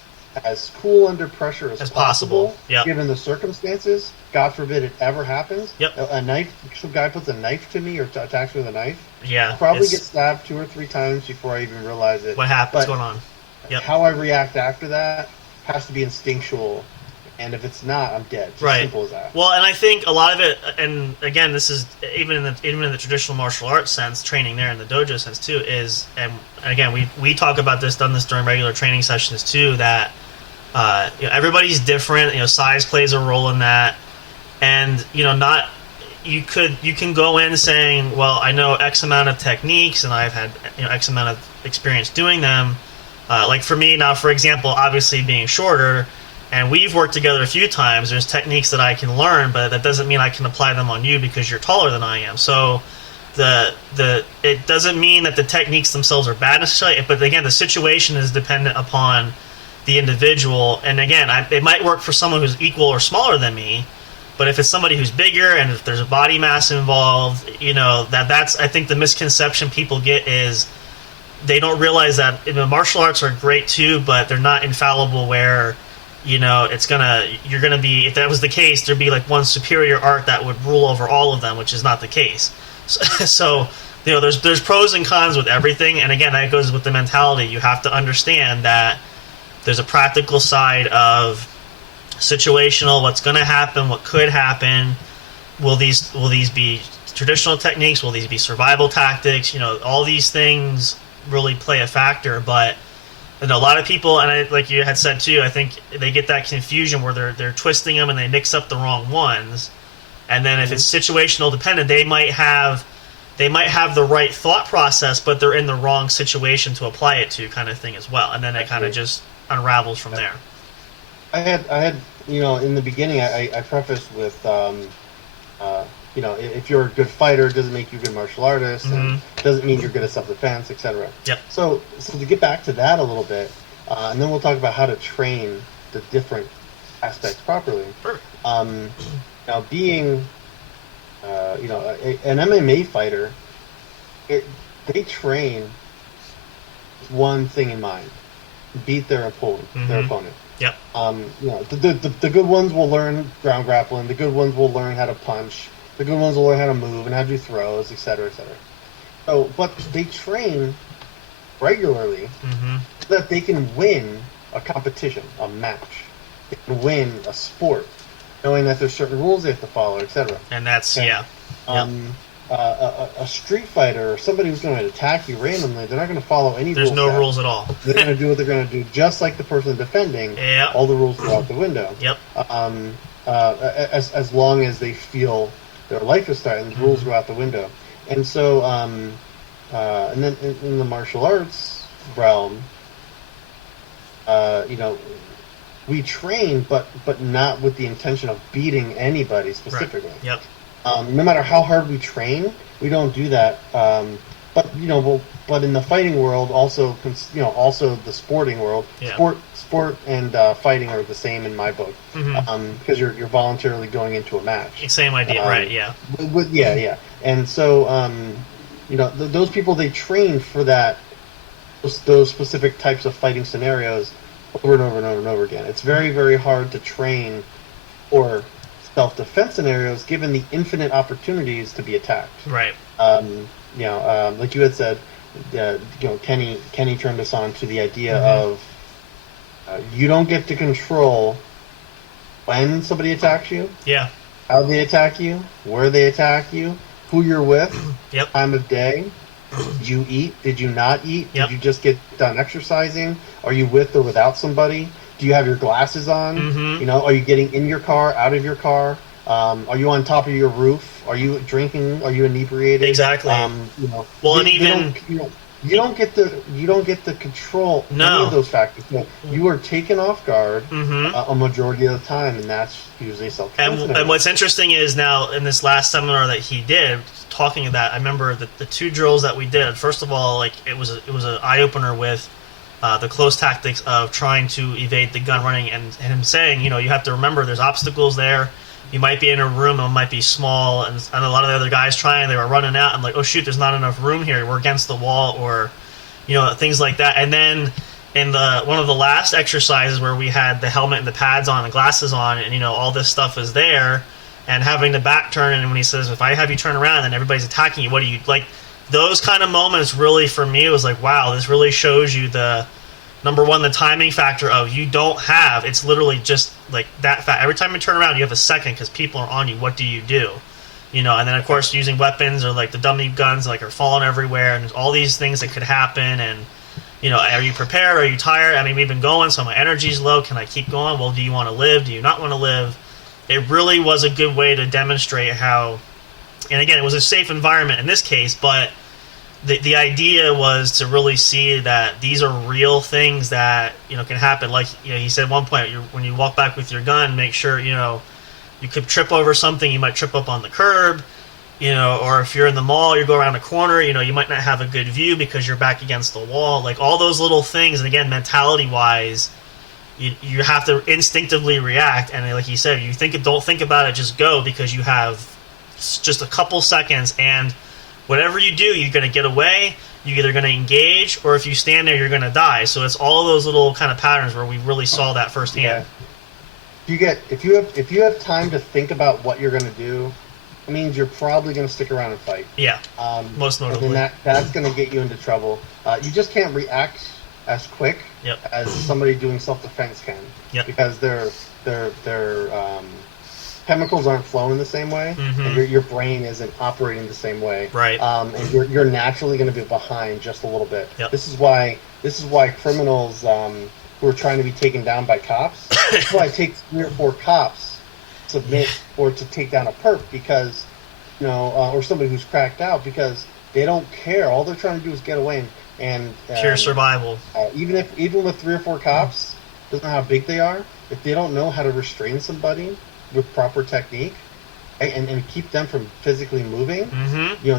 cool under pressure as possible. Yep. Given the circumstances. God forbid it ever happens. Yep. Some guy puts a knife to me or attacks me with a knife. Yeah. I'll probably get stabbed 2 or 3 times before I even realize it. What happened? What's going on? Yep. How I react after that has to be instinctual. And if it's not, I'm dead. It's as simple as that. Well, and I think a lot of it, and again, this is even in the traditional martial arts sense, training there in the dojo sense too, is, and again, we talk about this, done this during regular training sessions too, that everybody's different. Size plays a role in that, and you can go in saying, well, I know X amount of techniques, and I've had X amount of experience doing them. Like for me now, for example, obviously being shorter. And we've worked together a few times. There's techniques that I can learn, but that doesn't mean I can apply them on you because you're taller than I am. So it doesn't mean that the techniques themselves are bad necessarily, but again, the situation is dependent upon the individual. And again, it might work for someone who's equal or smaller than me, but if it's somebody who's bigger and if there's a body mass involved, that's I think the misconception people get is they don't realize that martial arts are great too, but they're not infallible where you're gonna be, if that was the case, there'd be like one superior art that would rule over all of them, which is not the case. So there's pros and cons with everything, and again, that goes with the mentality. You have to understand that there's a practical side of situational, what's going to happen, what could happen. Will these be traditional techniques? Will these be survival tactics? All these things really play a factor, but a lot of people, and like you had said too, I think they get that confusion where they're twisting them and they mix up the wrong ones. And then if it's situational dependent, they might have the right thought process, but they're in the wrong situation to apply it to, kind of thing as well. And then it kind of just unravels from there. I had in the beginning, I prefaced with if you're a good fighter, it doesn't make you a good martial artist, and doesn't mean you're good at self-defense, etc. Yep. So to get back to that a little bit, and then we'll talk about how to train the different aspects properly. Perfect. Now, being, an MMA fighter, they train with one thing in mind: beat their opponent. Yep. The good ones will learn ground grappling. The good ones will learn how to punch. The good ones will learn how to move and how to do throws, etc., etc. So, but they train regularly so that they can win a competition, a match. They can win a sport, knowing that there's certain rules they have to follow, etc. And that's, a street fighter or somebody who's going to attack you randomly, they're not going to follow any rules. There's no rules at all. They're going to do what they're going to do, just like the person defending. Yep. All the rules go out the window. Yep. As long as they feel their life is threatened, the rules go out the window. And so, and then in the martial arts realm, we train, but not with the intention of beating anybody specifically. Right. Yep. No matter how hard we train, we don't do that. But in the fighting world, also the sporting world, sport and fighting are the same in my book, because you're voluntarily going into a match. Same idea, right? Yeah. Yeah. And so, those people, they train for that, those specific types of fighting scenarios over and over and over and over again. It's very, very hard to train for self-defense scenarios, given the infinite opportunities to be attacked. Right. Like you had said, Kenny turned us on to the idea of you don't get to control when somebody attacks you. Yeah. How they attack you, where they attack you, who you're with, time of day. Did you eat? Did you not eat? Did you just get done exercising? Are you with or without somebody? Do you have your glasses on? Are you getting in your car, out of your car? Are you on top of your roof? Are you drinking? Are you inebriated? Exactly. Well, and even you don't get the control any of those factors. You are taken off guard a majority of the time, and that's usually self-defense. And what's interesting is now in this last seminar that he did, talking of that, I remember the 2 drills that we did. First of all, like it was an eye opener with the close tactics of trying to evade the gun running, and him saying, you have to remember there's obstacles there. You might be in a room, it might be small, and a lot of the other guys they were running out, and like, oh shoot, there's not enough room here, we're against the wall, or, things like that. And then in one of the last exercises where we had the helmet and the pads on, the glasses on, and all this stuff is there, and having the back turn, and when he says, if I have you turn around and everybody's attacking you, what do you, like, those kind of moments really, for me, it was like, wow, this really shows you number one, the timing factor of you don't have, it's literally just like that fact. Every time you turn around, you have a second because people are on you. What do you do? And then of course using weapons or like the dummy guns like are falling everywhere, and there's all these things that could happen. And are you prepared? Are you tired? I mean, we've been going, so my energy's low. Can I keep going? Well, do you want to live? Do you not want to live? It really was a good way to demonstrate how. And again, it was a safe environment in this case, but the idea was to really see that these are real things that can happen. Like he said at one point, when you walk back with your gun, make sure you could trip over something. You might trip up on the curb, or if you're in the mall, you go around a corner, you might not have a good view because you're back against the wall. Like all those little things, and again, mentality wise, you have to instinctively react. And like he said, don't think about it, just go, because you have just a couple seconds, and whatever you do, you're going to get away, you're either going to engage, or if you stand there, you're going to die. So it's all those little kind of patterns where we really saw that firsthand. Yeah. If you have time to think about what you're going to do, it means you're probably going to stick around and fight. Yeah, most notably. And then that's going to get you into trouble. You just can't react as quick as somebody doing self-defense can. Because their chemicals aren't flowing the same way, and your brain isn't operating the same way. Right. And you're naturally going to be behind just a little bit. This is why criminals who are trying to be taken down by cops. This is why it takes 3 or 4 cops to submit or to take down a perp, because or somebody who's cracked out, because they don't care. All they're trying to do is get away and pure survival. Even with 3 or 4 cops, doesn't know how big they are. If they don't know how to restrain somebody with proper technique and keep them from physically moving,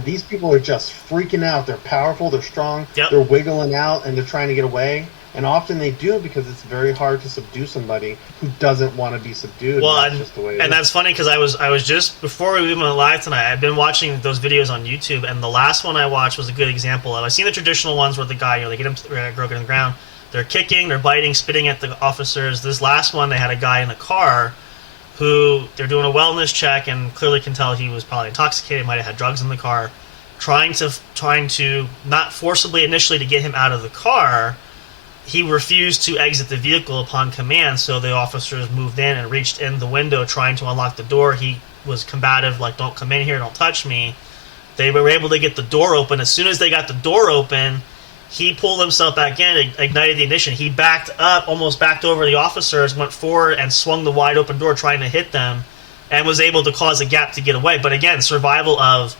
these people are just freaking out. They're powerful, they're strong, they're wiggling out, and they're trying to get away. And often they do, because it's very hard to subdue somebody who doesn't want to be subdued. Well, and that's just the way it is. That's funny, because I was just, before we went live tonight, I've been watching those videos on YouTube, and the last one I watched was a good example of, I've seen the traditional ones where the guy, they get him broken on the ground, they're kicking, they're biting, spitting at the officers. This last one, they had a guy in the car who they're doing a wellness check, and clearly can tell he was probably intoxicated, might have had drugs in the car, trying to not forcibly initially to get him out of the car. He refused to exit the vehicle upon command, so the officers moved in and reached in the window trying to unlock the door. He was combative, like, don't come in here, don't touch me. They were able to get the door open. As soon as they got the door open, he pulled himself back in, ignited the ignition. He backed up, almost backed over the officers, went forward and swung the wide open door trying to hit them, and was able to cause a gap to get away. But again, survival of,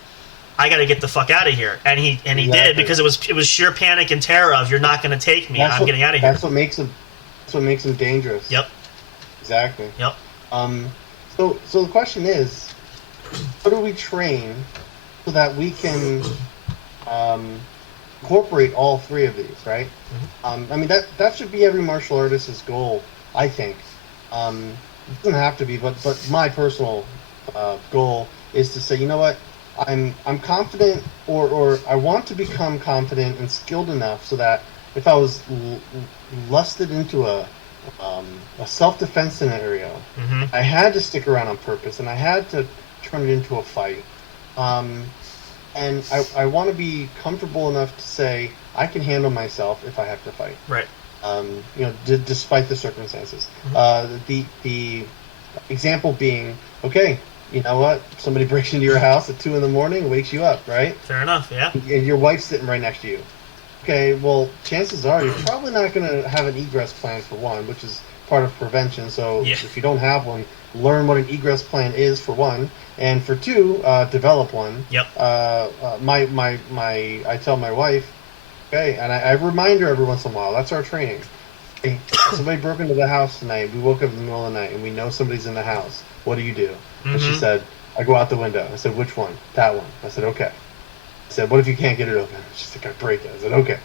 I got to get the fuck out of here. And he did, because it was sheer panic and terror of, you're not going to take me. I'm getting out of here. That's what makes him dangerous. Yep. Exactly. Yep. So the question is, how do we train so that we can incorporate all 3 of these, right? I mean, that should be every martial artist's goal, I think. It doesn't have to be, but my personal goal is to say, you know what, I'm confident, or I want to become confident and skilled enough so that if I was lusted into a a self-defense scenario, I had to stick around on purpose, and I had to turn it into a fight. And I want to be comfortable enough to say I can handle myself if I have to fight. Right. Despite the circumstances. The example being, okay, you know what? Somebody breaks into your house at 2 a.m, wakes you up, right? Fair enough. Yeah. And your wife's sitting right next to you. Okay, well, chances are you're probably not going to have an egress plan for one, which is part of prevention. So if you don't have one, learn what an egress plan is for one, and for two, develop one. Yep. I tell my wife, okay, and I remind her every once in a while. That's our training. Hey, somebody broke into the house tonight. We woke up in the middle of the night, and we know somebody's in the house. What do you do? And she said, I go out the window. I said, which one? That one. I said, okay. I said, what if you can't get it open? She said, I break it. I said, okay.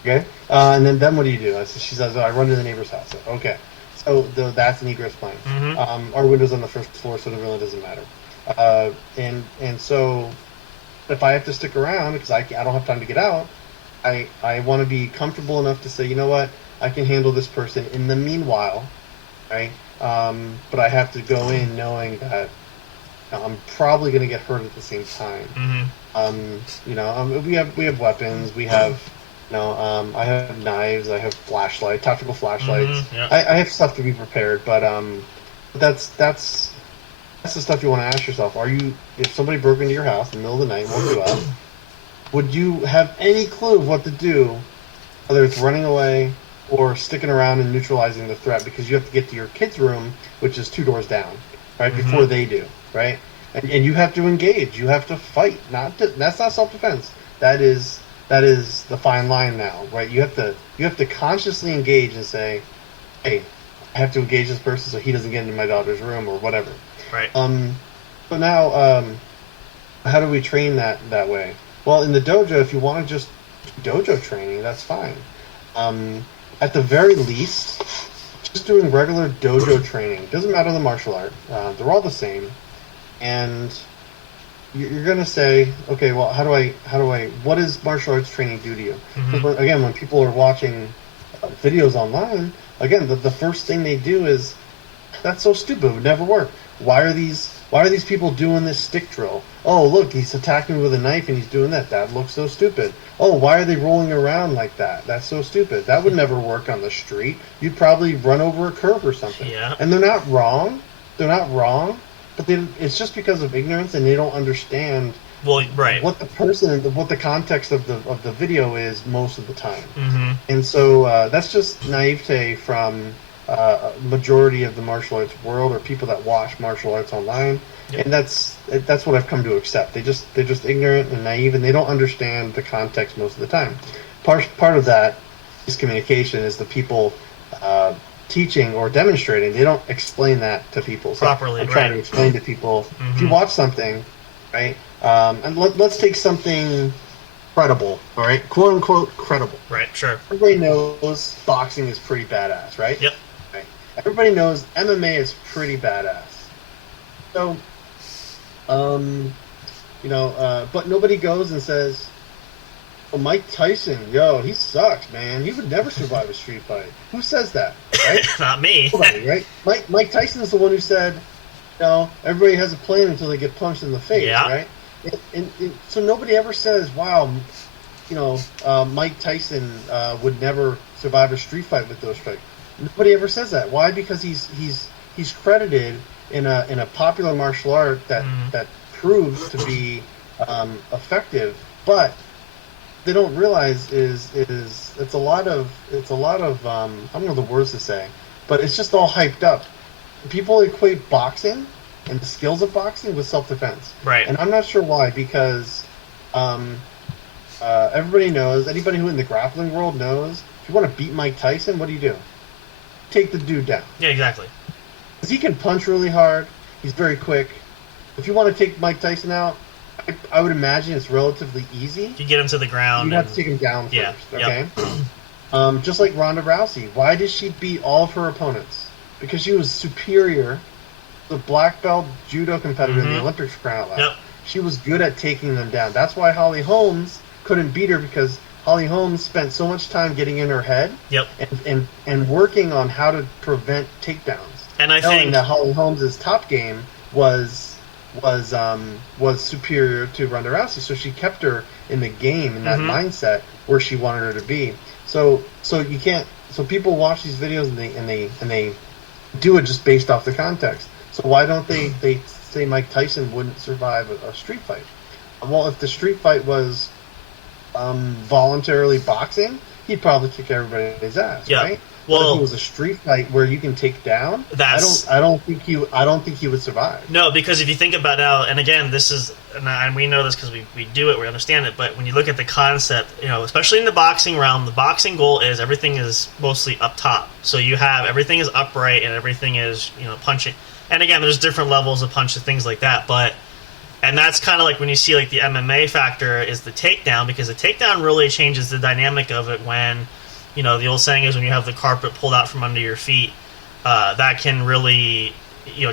Okay. And then what do you do? She says, I run to the neighbor's house. I said, okay. So that's an egress plan. Our window's on the first floor, so it really doesn't matter. And so if I have to stick around because I don't have time to get out, I want to be comfortable enough to say, you know what, I can handle this person in the meanwhile, right? But I have to go in knowing that I'm probably going to get hurt at the same time. We have weapons. We have, I have knives. I have tactical flashlights. I have stuff to be prepared. But that's the stuff you want to ask yourself. If somebody broke into your house in the middle of the night and woke you up, would you have any clue of what to do, whether it's running away or sticking around and neutralizing the threat, because you have to get to your kid's room, which is 2 doors down, right, before they do, right? And you have to engage. You have to fight. That's not self-defense. That is the fine line now, right? You have to consciously engage and say, hey, I have to engage this person so he doesn't get into my daughter's room or whatever. Right. So now, how do we train that way? Well, in the dojo, if you want to just do dojo training, that's fine. At the very least, just doing regular dojo training, doesn't matter the martial art, they're all the same. And you're going to say, okay, well, what does martial arts training do to you? Again, when people are watching videos online, again, the first thing they do is, that's so stupid, it would never work. Why are these people doing this stick drill? Oh, look, he's attacking me with a knife and he's doing that. That looks so stupid. Oh, why are they rolling around like that? That's so stupid. That would never work on the street. You'd probably run over a curb or something. Yeah. And they're not wrong. But it's just because of ignorance, and they don't understand what the context of the video is most of the time. And so that's just naivete from a majority of the martial arts world, or people that watch martial arts online. And that's what I've come to accept. They're just ignorant and naive, and they don't understand the context most of the time. Part of that is communication, is the people teaching or demonstrating, they don't explain that to people. So properly. I'm trying to explain to people, if you watch something, right, and let's take something credible, all right, quote unquote credible. Right, sure. Everybody knows boxing is pretty badass, right? Yep. Right. Everybody knows MMA is pretty badass. So, but nobody goes and says, oh, Mike Tyson, he sucks, man. He would never survive a street fight. Who says that, right? Not me. Nobody, right? Mike Tyson's the one who said, everybody has a plan until they get punched in the face, right? And so nobody ever says, wow, Mike Tyson would never survive a street fight with those strikes. Nobody ever says that. Why? Because he's credited in a popular martial art that proves to be effective, but they don't realize is it's a lot of I don't know the words to say, but it's just all hyped up. People equate boxing and the skills of boxing with self-defense, right? And I'm not sure why, because everybody knows, anybody who in the grappling world knows, if you want to beat Mike Tyson, what do? Take the dude down. Yeah, exactly. Because he can punch really hard. He's very quick. If you want to take Mike Tyson out, I would imagine it's relatively easy. You get him to the ground. You have to take him down first, okay? Yep. Just like Ronda Rousey. Why did she beat all of her opponents? Because she was superior to the black belt judo competitor in the Olympics for crying out loud. Yep. She was good at taking them down. That's why Holly Holmes couldn't beat her, because Holly Holmes spent so much time getting in her head, Yep. and working on how to prevent takedowns. And I Knowing think that Holly Holmes' top game was superior to Ronda Rousey, so she kept her in the game in that mindset where she wanted her to be. So you can't. So people watch these videos and they do it just based off the context. So why don't they say Mike Tyson wouldn't survive a street fight? Well, if the street fight was voluntarily boxing, he'd probably kick everybody's ass, right? Well, but if it was a street fight where you can take down, I don't think he would survive. No, because if you think about it, and again, this is, and we know this because we do it, we understand it. But when you look at the concept, especially in the boxing realm, the boxing goal is everything is mostly up top. So you have everything is upright and everything is punching. And again, there's different levels of punches, things like that. And that's kind of like when you see like the MMA factor is the takedown, because the takedown really changes the dynamic of it when. The old saying is when you have the carpet pulled out from under your feet, that can really,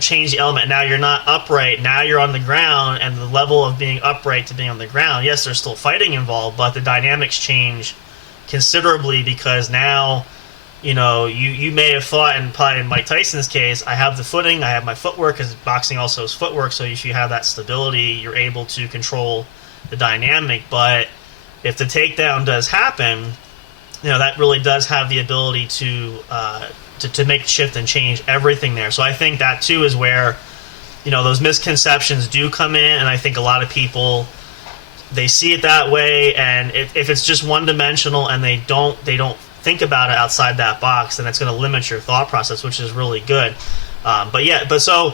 change the element. Now you're not upright. Now you're on the ground, and the level of being upright to being on the ground, yes, there's still fighting involved, but the dynamics change considerably because now, you may have thought, and probably in Mike Tyson's case, I have the footing, I have my footwork, because boxing also is footwork, so if you have that stability, you're able to control the dynamic. But if the takedown does happen, that really does have the ability to make shift and change everything there. So I think that too is where, those misconceptions do come in, and I think a lot of people, they see it that way, and if it's just one dimensional and they don't think about it outside that box, then it's going to limit your thought process, which is really good. So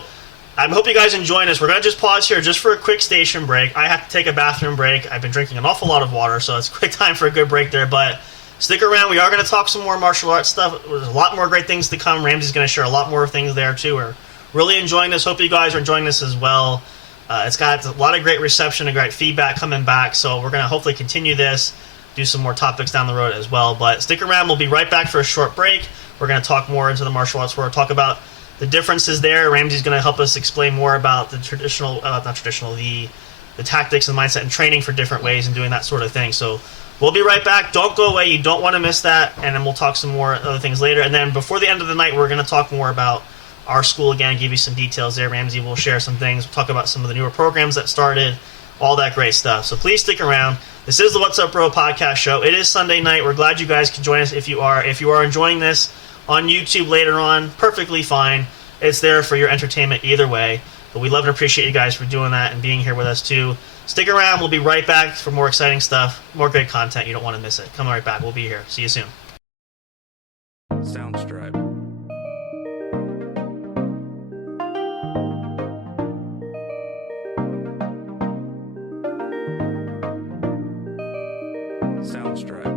I hope you guys enjoying this. We're going to just pause here just for a quick station break. I have to take a bathroom break. I've been drinking an awful lot of water, so it's a quick time for a good break there, but stick around. We are going to talk some more martial arts stuff. There's a lot more great things to come. Ramsey's going to share a lot more things there, too. We're really enjoying this. Hope you guys are enjoying this as well. It's got a lot of great reception and great feedback coming back, so we're going to hopefully continue this, do some more topics down the road as well. But stick around. We'll be right back for a short break. We're going to talk more into the martial arts. We're going to talk about the differences there. Ramsey's going to help us explain more about the the tactics and mindset and training for different ways and doing that sort of thing. So we'll be right back. Don't go away. You don't want to miss that. And then we'll talk some more other things later. And then before the end of the night, we're going to talk more about our school again, give you some details there. Ramsey will share some things. We'll talk about some of the newer programs that started, all that great stuff. So please stick around. This is the What's Up Bro podcast show. It is Sunday night. We're glad you guys can join us if you are. If you are enjoying this on YouTube later on, perfectly fine. It's there for your entertainment either way. But we love and appreciate you guys for doing that and being here with us too. Stick around. We'll be right back for more exciting stuff, more great content. You don't want to miss it. Come right back. We'll be here. See you soon. Soundstripe. Soundstripe.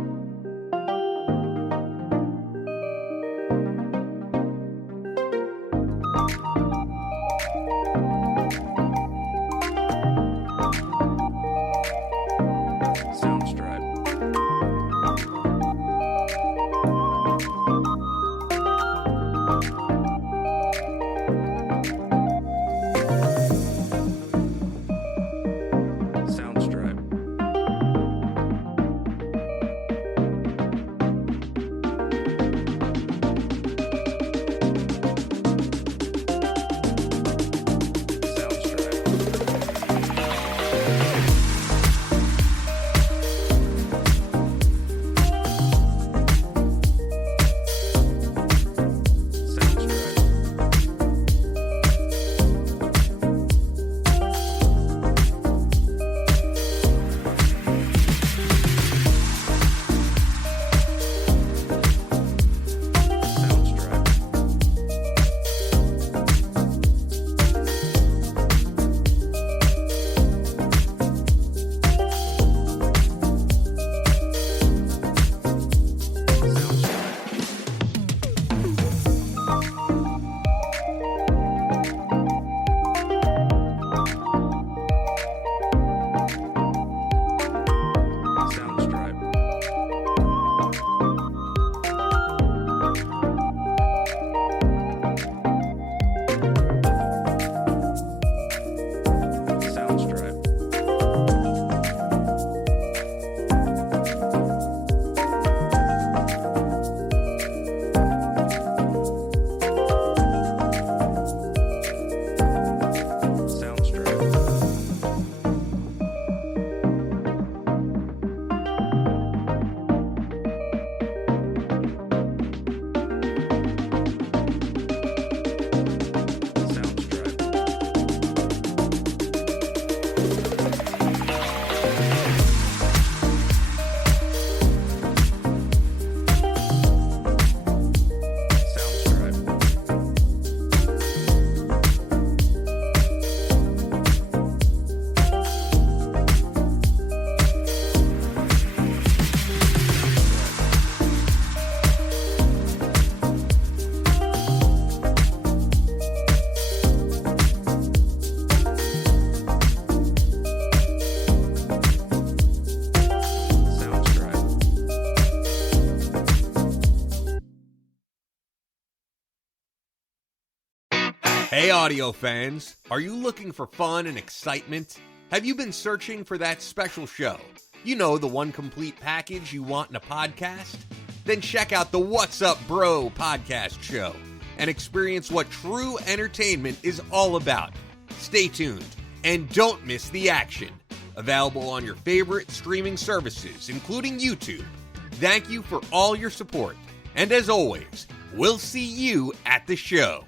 Hey audio fans, are you looking for fun and excitement? Have you been searching for that special show? You know, the one complete package you want in a podcast? Then check out the What's Up Bro podcast show and experience what true entertainment is all about. Stay tuned and don't miss the action. Available on your favorite streaming services, including YouTube. Thank you for all your support. And as always, we'll see you at the show.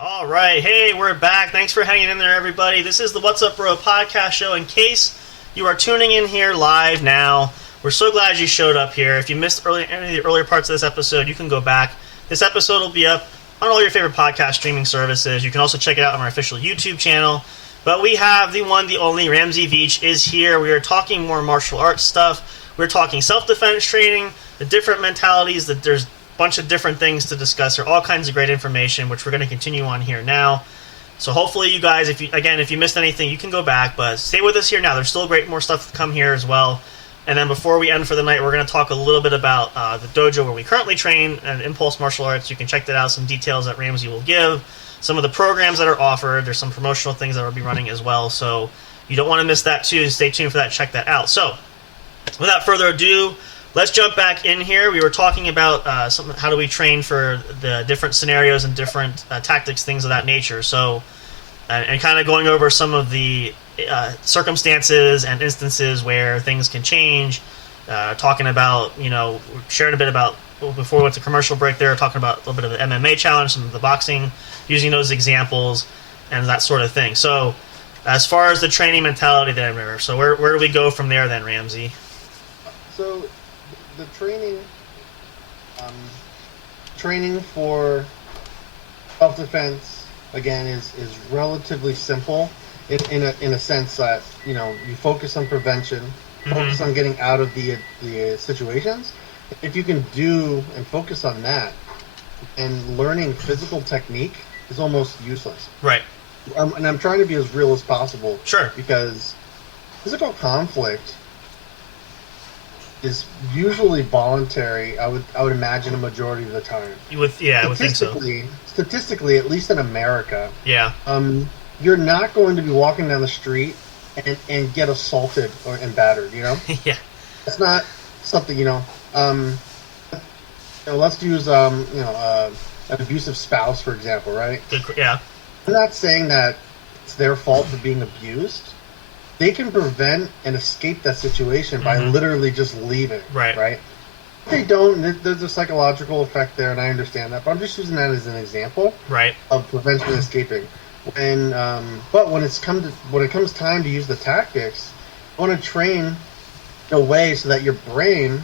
Alright, hey, we're back. Thanks for hanging in there, everybody. This is the What's Up Bro podcast show. In case you are tuning in here live now, we're so glad you showed up here. If you missed any of the earlier parts of this episode, you can go back. This episode will be up on all your favorite podcast streaming services. You can also check it out on our official YouTube channel. But we have the one, the only, Ramsey Veitch is here. We are talking more martial arts stuff. We're talking self-defense training, the different mentalities, that there's bunch of different things to discuss. There are all kinds of great information, which we're going to continue on here now. So hopefully you guys, if you missed anything, you can go back, but stay with us here now. There's still more stuff to come here as well. And then before we end for the night, we're going to talk a little bit about the dojo where we currently train and Impulse Martial Arts. You can check that out, some details that Ramsey will give, some of the programs that are offered. There's some promotional things that will be running as well, so you don't want to miss that too. Stay tuned for that, check that out. So without further ado, let's jump back in here. We were talking about how do we train for the different scenarios and different tactics, things of that nature. So, and kind of going over some of the circumstances and instances where things can change. Talking about, sharing a bit about, before we went to commercial break there, talking about a little bit of the MMA challenge, some of the boxing, using those examples and that sort of thing. So, as far as the training mentality then, so where do we go from there then, Ramsey? So, the training for self-defense again is relatively simple in a sense that you focus on prevention, focus on getting out of the situations. If you can do and focus on that, and learning physical technique is almost useless. Right. And I'm trying to be as real as possible. Sure. Because physical conflict is usually voluntary. I would imagine a majority of the time. I would think so. Statistically, at least in America, yeah. You're not going to be walking down the street and get assaulted and battered. Yeah. It's not something let's use an abusive spouse, for example, right? Yeah. I'm not saying that it's their fault for being abused. They can prevent and escape that situation by literally just leaving. Right? If they don't, there's a psychological effect there, and I understand that. But I'm just using that as an example of prevention and escaping. But when it comes time to use the tactics, I want to train in a way so that your brain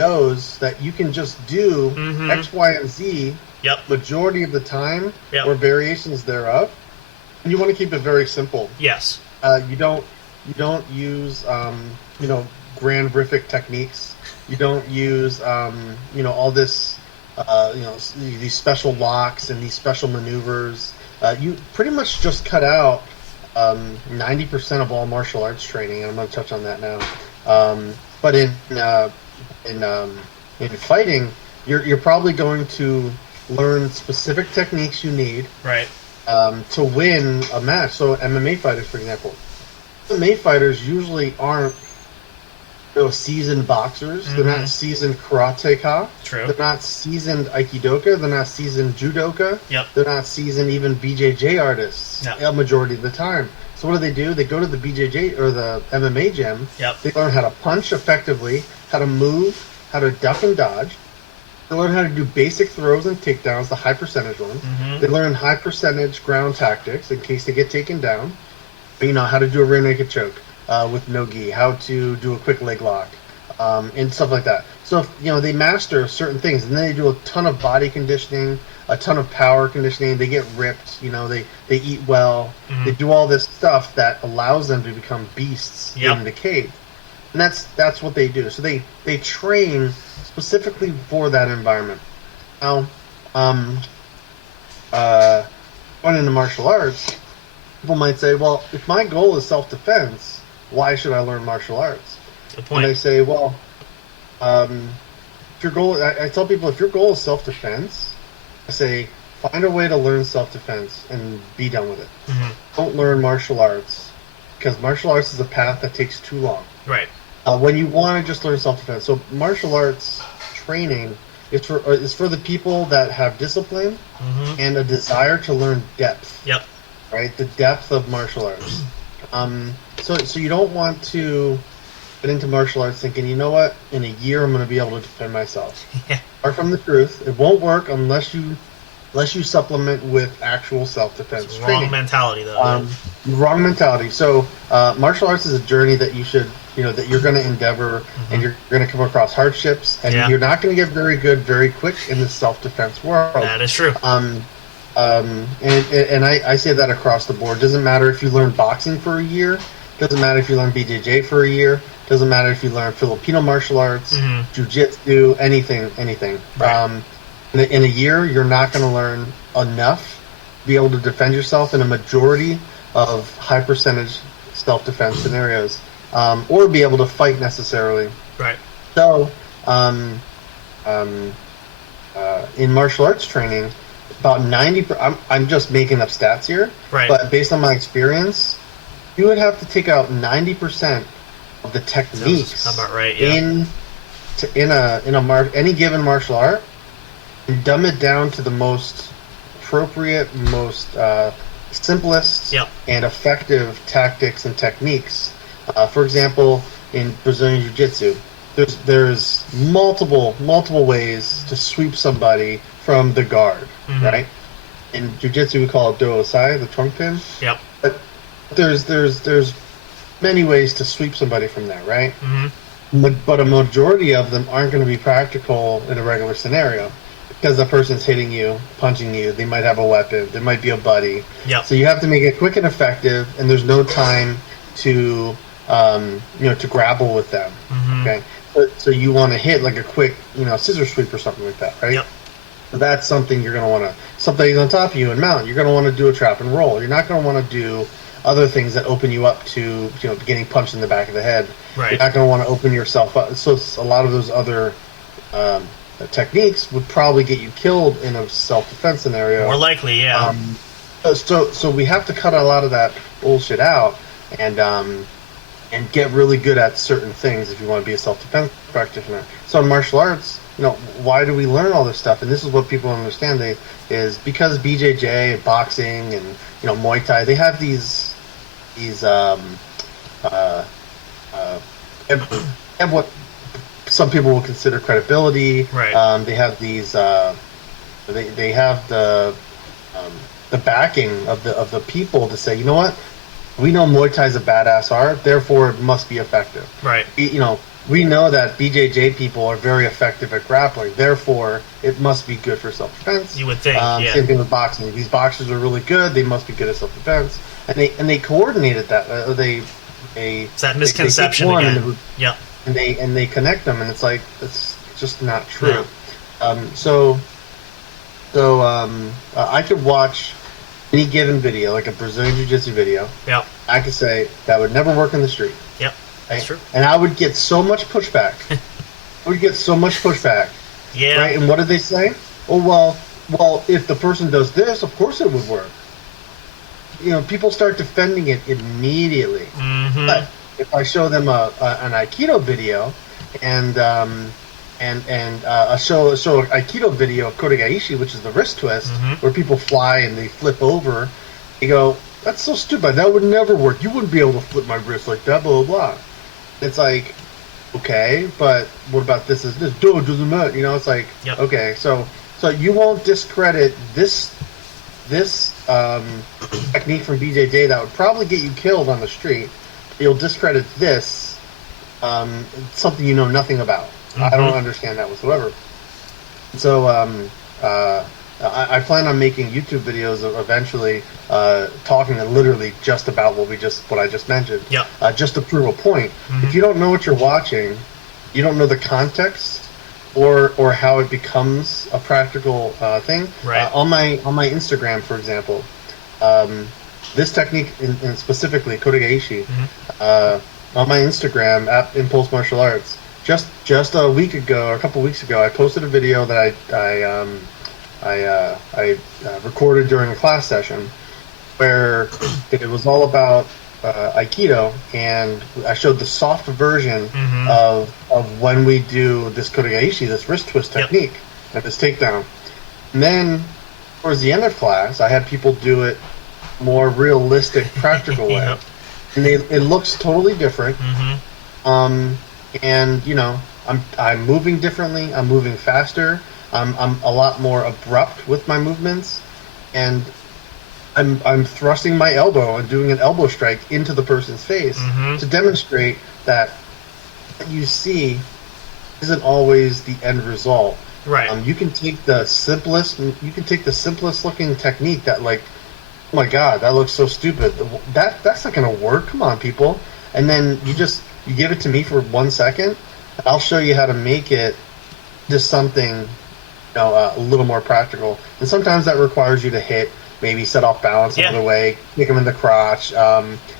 knows that you can just do X, Y, and Z majority of the time, or variations thereof. And you want to keep it very simple. Yes. You don't use grand-rific techniques. You don't use all this these special locks and these special maneuvers. You pretty much just cut out 90% of all martial arts training, and I'm going to touch on that now. But in fighting, you're probably going to learn specific techniques you need to win a match. So MMA fighters, for example, MMA fighters usually aren't seasoned boxers. They're not seasoned karateka. True. They're not seasoned aikidoka. They're not seasoned judoka. Yep. They're not seasoned even BJJ artists. A majority of the time. So what do? They go to the BJJ or the MMA gym. Yep. They learn how to punch effectively, how to move, how to duck and dodge, They learn how to do basic throws and takedowns, the high percentage ones. Mm-hmm. They learn high percentage ground tactics in case they get taken down. You know, how to do a rear naked choke with no gi, how to do a quick leg lock, and stuff like that. So, if, you know, they master certain things, and then they do a ton of body conditioning, a ton of power conditioning. They get ripped, you know, they eat well. Mm-hmm. They do all this stuff that allows them to become beasts in the cave. And that's what they do. So they train specifically for that environment. Now, going into martial arts, people might say, well, if my goal is self-defense, why should I learn martial arts? Good point. And I say, well, if your goal, I tell people, if your goal is self-defense, I say, find a way to learn self-defense and be done with it. Mm-hmm. Don't learn martial arts, because martial arts is a path that takes too long. Right. When you want to just learn self-defense. So martial arts training is for the people that have discipline and a desire to learn depth. Yep. Right? The depth of martial arts. So you don't want to get into martial arts thinking, you know what, in a year I'm going to be able to defend myself. Yeah. Far from the truth. It won't work unless you supplement with actual self-defense training. Wrong mentality, though. Wrong mentality. So martial arts is a journey that you should, you know, that you're going to endeavor, and you're going to come across hardships, and you're not going to get very good very quick in the self-defense world. That is true. And I say that across the board. Doesn't matter if you learn boxing for a year. Doesn't matter if you learn BJJ for a year. Doesn't matter if you learn Filipino martial arts, jiu-jitsu, anything. Right. In a year, you're not going to learn enough to be able to defend yourself in a majority of high percentage self-defense scenarios, or be able to fight necessarily. Right. So, in martial arts training, about 90%, I'm just making up stats here, right, but based on my experience, you would have to take out 90% of the techniques sounds about right, yeah, any given martial art, and dumb it down to the most appropriate, most simplest and effective tactics and techniques. For example, in Brazilian Jiu-Jitsu, there's multiple ways to sweep somebody from the guard, right? In Jiu-Jitsu, we call it do-osai, the trunk pin. Yep. But there's many ways to sweep somebody from there, right? But a majority of them aren't going to be practical in a regular scenario, because the person's hitting you, punching you. They might have a weapon. There might be a buddy. Yep. So you have to make it quick and effective, and there's no time to to grapple with them. Okay. So you want to hit like a quick, scissor sweep or something like that, right? Yep. So that's something you're going to want to. Somebody's on top of you and mount. You're going to want to do a trap and roll. You're not going to want to do other things that open you up to getting punched in the back of the head. Right. You're not going to want to open yourself up. So a lot of those other techniques would probably get you killed in a self-defense scenario. More likely, yeah. So we have to cut a lot of that bullshit out and get really good at certain things if you want to be a self-defense practitioner. So in martial arts, why do we learn all this stuff? And this is what people don't understand. Is because BJJ and boxing and Muay Thai, they have these have what some people will consider credibility. Right. They have these. They have the backing of the people to say, you know what, we know Muay Thai is a badass art, therefore it must be effective. Right. We know that BJJ people are very effective at grappling, therefore it must be good for self-defense. You would think. Yeah. Same thing with boxing. These boxers are really good; they must be good at self-defense, and they coordinated that. It's that misconception again. Yeah. And they connect them, and it's like it's just not true. Yeah. So I could watch any given video, like a Brazilian Jiu-Jitsu video. Yeah. I could say that would never work in the street. Yep. That's true. And I would get so much pushback. Yeah. Right. And what did they say? Oh well, if the person does this, of course it would work. People start defending it immediately. But if I show them an Aikido video and show an Aikido video of Kotegaishi, which is the wrist twist, where people fly and they flip over, they go, that's so stupid. That would never work. You wouldn't be able to flip my wrist like that, blah, blah, blah. It's like, okay, but what about this? Is this dude doesn't matter? You know, it's like, Yep. okay, so you won't discredit this technique from BJJ that would probably get you killed on the street. You'll discredit this, something you know nothing about. I don't understand that whatsoever. So I plan on making YouTube videos eventually, talking literally just about what I just mentioned. Yep. Just to prove a point. If you don't know what you're watching, you don't know the context or how it becomes a practical thing. Right. On my Instagram, for example, this technique in specifically Kotegaeshi, on my Instagram at Impulse Martial Arts, just a week ago or a couple weeks ago, I posted a video that I recorded during a class session where it was all about Aikido, and I showed the soft version of when we do this Kotegaeshi, this wrist twist technique, and this takedown. And then towards the end of class, I had people do it more realistic, practical way, and it looks totally different. And you know, I'm moving differently. I'm moving faster. I'm a lot more abrupt with my movements, and I'm thrusting my elbow and doing an elbow strike into the person's face to demonstrate that what you see isn't always the end result. Right. You can take the simplest looking technique that, like, oh my god, that looks so stupid. That's not gonna work. Come on, people. And then you give it to me for 1 second. I'll show you how to make it just something, a little more practical. And sometimes that requires you to hit, maybe set off balance another way, kick them in the crotch,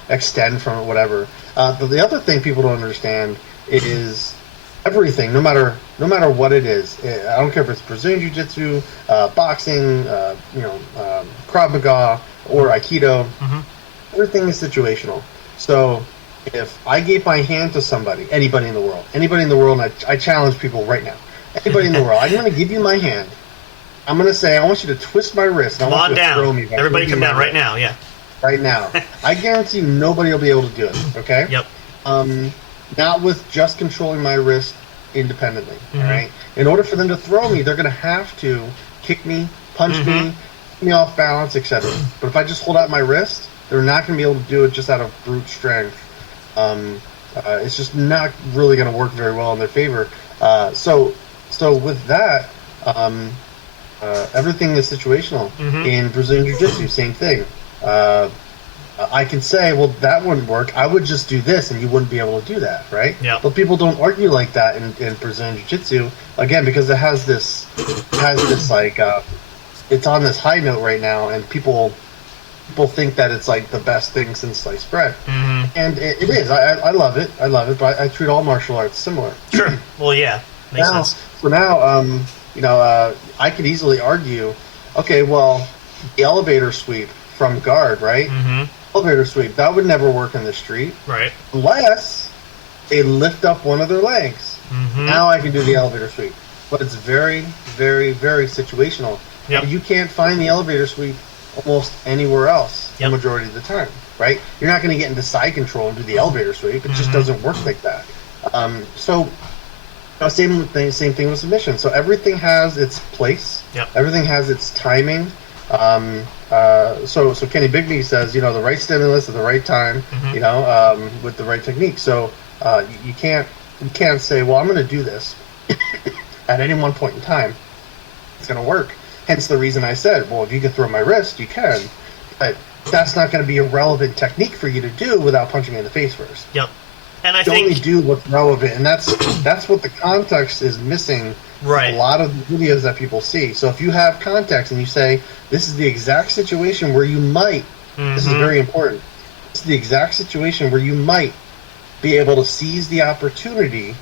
extend from it, whatever. But the other thing people don't understand is everything, no matter what it is. I don't care if it's Brazilian Jiu-Jitsu, boxing, Krav Maga, or Aikido. Everything is situational. So if I gave my hand to anybody in the world, and I challenge people right now, anybody in the world, I'm going to give you my hand. I'm going to say, I want you to twist my wrist. And I want you to throw me. Everybody come down right now, Right now. I guarantee nobody will be able to do it, okay? Yep. Not with just controlling my wrist independently, all right? In order for them to throw me, they're going to have to kick me, punch me, keep me off balance, etc. But if I just hold out my wrist, they're not going to be able to do it just out of brute strength. It's just not really going to work very well in their favor. So with that, everything is situational. In Brazilian Jiu-Jitsu, same thing. I can say, well, that wouldn't work. I would just do this, and you wouldn't be able to do that, right? Yeah. But people don't argue like that in Brazilian Jiu-Jitsu, again, because it has this like, it's on this high note right now, and people think that it's like the best thing since sliced bread, and it is. I love it. But I treat all martial arts similar. Sure. Well, yeah, makes sense. So now, I could easily argue, okay, well, the elevator sweep from guard, right? Elevator sweep, that would never work in the street, right? Unless they lift up one of their legs. Now I can do the elevator sweep, but it's very, very, very situational. Yep. You can't find the elevator sweep almost anywhere else the majority of the time, right? You're not going to get into side control and do the elevator sweep. It just doesn't work like that. Same thing with submission. So everything has its place. Yep. Everything has its timing. So Kenny Bigney says, the right stimulus at the right time, with the right technique. So you can't say, well, I'm going to do this at any one point in time. It's going to work. Hence the reason I said, well, if you can throw my wrist, you can. But that's not going to be a relevant technique for you to do without punching me in the face first. Yep. And I you think only do what's relevant, and that's what the context is missing. Right. A lot of the videos that people see. So if you have context and you say, this is the exact situation where you might, this is very important, this is the exact situation where you might be able to seize the opportunity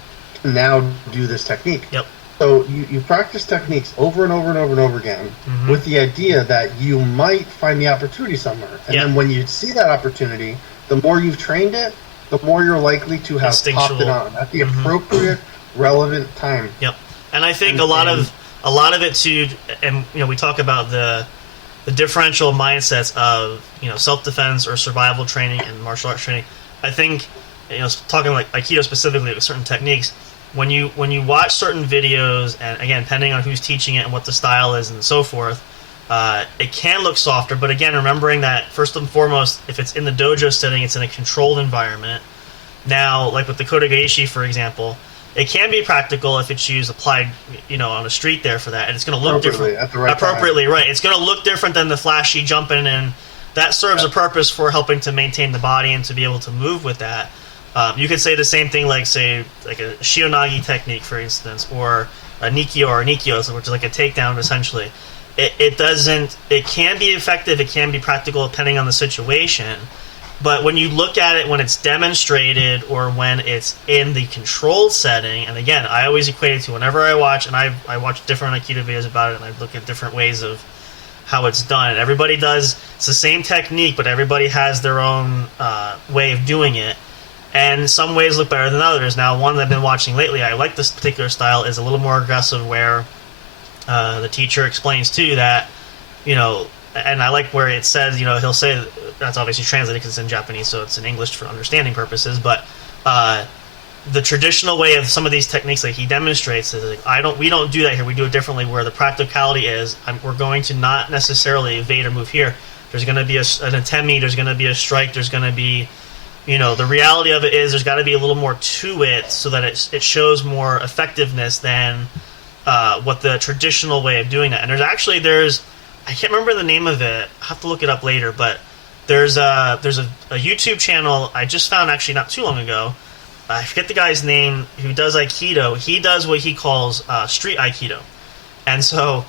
to now do this technique. Yep. So you practice techniques over and over and over and over again with the idea that you might find the opportunity somewhere. And then when you see that opportunity, the more you've trained it, the more you're likely to have popped it on at the appropriate, relevant time. Yep. And I think a lot of it too, and we talk about the differential mindsets of self-defense or survival training and martial arts training. I think talking like Aikido specifically with certain techniques, when you watch certain videos, and again, depending on who's teaching it and what the style is and so forth, it can look softer. But again, remembering that first and foremost, if it's in the dojo setting, it's in a controlled environment. Now, like with the Kodogaeshi, for example, it can be practical if it's used applied, on a street there for that, and it's going to look different. At the right appropriately, time. right. It's going to look different than the flashy jumping, and that serves a purpose for helping to maintain the body and to be able to move with that. You could say the same thing, like a Shionagi technique, for instance, or a Nikio or a Nikio, which is like a takedown, essentially. It can be effective, it can be practical, depending on the situation. But when you look at it when it's demonstrated or when it's in the controlled setting, and again, I always equate it to whenever I watch, and I watch different Aikido videos about it, and I look at different ways of how it's done. Everybody does, it's the same technique, but everybody has their own way of doing it. And some ways look better than others. Now, one that I've been watching lately, I like this particular style, is a little more aggressive, where the teacher explains too that, and I like where it says, he'll say, that's obviously translated because it's in Japanese, so it's in English for understanding purposes, but the traditional way of some of these techniques that he demonstrates is like, we don't do that here, we do it differently, where the practicality is, we're going to not necessarily evade or move here. There's going to be an atemi, there's going to be a strike, there's going to be, the reality of it is there's got to be a little more to it so that it shows more effectiveness than what the traditional way of doing that. And there's I can't remember the name of it. I'll have to look it up later, but there's a YouTube channel I just found actually not too long ago. I forget the guy's name who does Aikido. He does what he calls street Aikido. And so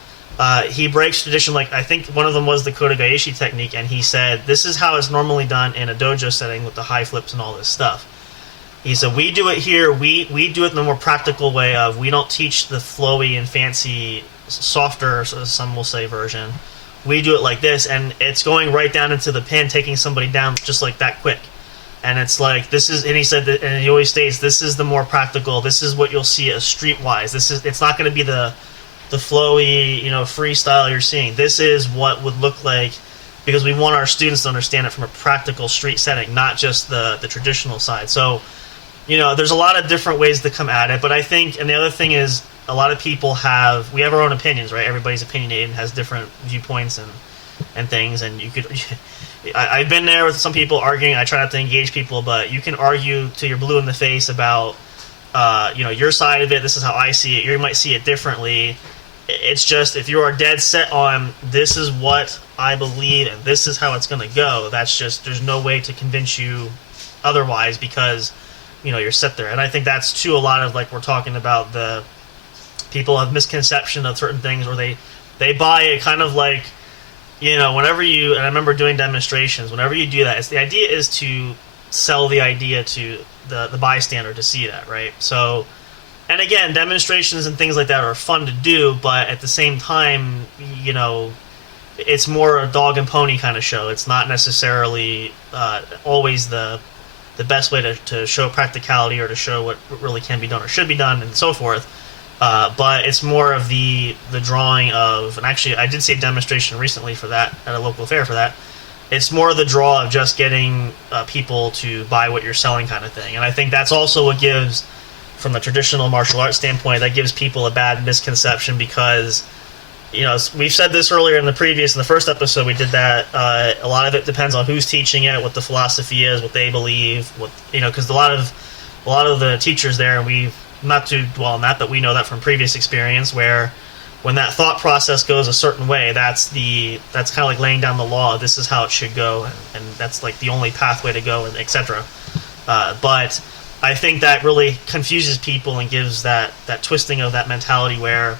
he breaks tradition, like I think one of them was the Kodogaeshi technique, and he said, this is how it's normally done in a dojo setting with the high flips and all this stuff. He said, we do it here, we do it in the more practical way of, we don't teach the flowy and fancy, softer, some will say, version. We do it like this, and it's going right down into the pin, taking somebody down just like that quick. And it's like, this is, and he said that, and he always states, this is the more practical, this is what you'll see as streetwise. It's not going to be the flowy, freestyle you're seeing. This is what would look like, because we want our students to understand it from a practical street setting, not just the traditional side. So, there's a lot of different ways to come at it, but I think, and the other thing is, a lot of people we have our own opinions, right? Everybody's opinionated and has different viewpoints and things, and you could, I've been there with some people arguing. I try not to engage people, but you can argue till you're blue in the face about, your side of it. This is how I see it. You might see it differently. It's just, if you are dead set on, this is what I believe and this is how it's going to go, there's no way to convince you otherwise, because, you're set there. And I think that's too, a lot of, like we're talking about, the people have misconception of certain things, where they buy it kind of like, whenever you, and I remember doing demonstrations, whenever you do that, the idea is to sell the idea to the bystander to see that, right? So, and again, demonstrations and things like that are fun to do, but at the same time, it's more a dog and pony kind of show. It's not necessarily always the best way to show practicality or to show what really can be done or should be done and so forth. But it's more of the drawing of, and actually I did see a demonstration recently for that at a local fair for that. It's more the draw of just getting people to buy what you're selling kind of thing. And I think that's also what gives, from the traditional martial arts standpoint, that gives people a bad misconception, because, we've said this earlier in the first episode we did that, a lot of it depends on who's teaching it, what the philosophy is, what they believe, because a lot of the teachers there, and we've, not to dwell on that, but we know that from previous experience, where when that thought process goes a certain way, that's kind of like laying down the law. This is how it should go, and that's like the only pathway to go, and etc. But I think that really confuses people and gives that twisting of that mentality where,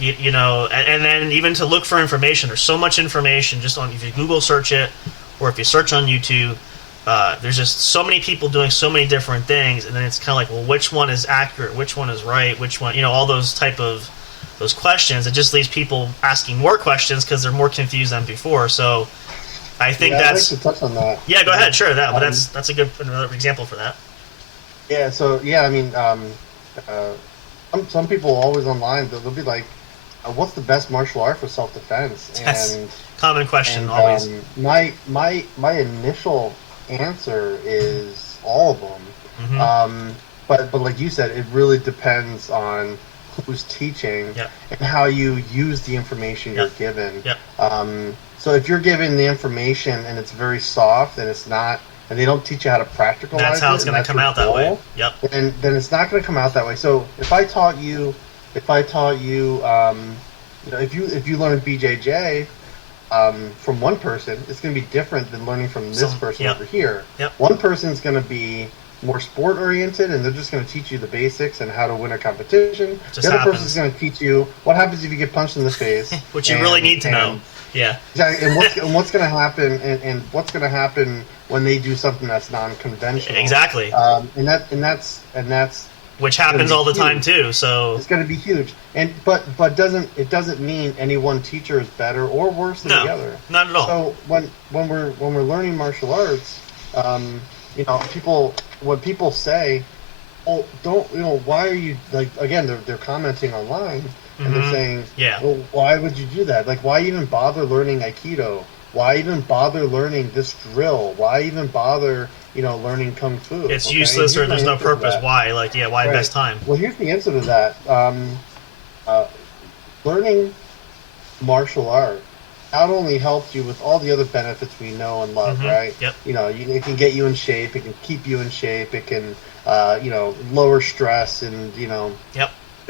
and then even to look for information. There's so much information just on, if you Google search it, or if you search on YouTube, there's just so many people doing so many different things, and then it's kind of like, well, which one is accurate, which one is right, which one, all those type of those questions. It just leaves people asking more questions because they're more confused than before. So I think that's. I'd like to touch on that. Yeah, go ahead. Sure, but that's a good another example for that. Yeah. So I mean, some people always online they'll be like, "What's the best martial art for self-defense?" That's and common question always. My initial answer is all of them. But like you said, it really depends on who's teaching and how you use the information you're given. So if you're given the information and it's very soft and it's not, and they don't teach you how to practicalize it, that's how it's going to come out that way. Then it's not going to come out that way. So if I taught you, if you learn BJJ from one person, it's going to be different than learning from this person over here. One person's going to be more sport oriented, and they're just going to teach you the basics and how to win a competition. The other person's going to teach you what happens if you get punched in the face, which you really need to know. Exactly. And what's going to happen, and what's going to happen when they do something that's non-conventional. Exactly. And that's which happens all the time too. So it's going to be huge. But it doesn't mean any one teacher is better or worse than the other. Not at all. So when we're learning martial arts, when people say, "Oh, why are you like?" Again, they're commenting online and they're saying, "Well, why would you do that? Like, why even bother learning Aikido? Why even bother learning this drill? Why even bother, learning Kung Fu? It's useless or there's no purpose. Why? Why invest time?" Well, here's the answer to that. Learning martial art not only helps you with all the other benefits we know and love, right? It can get you in shape. It can keep you in shape. It can, lower stress and,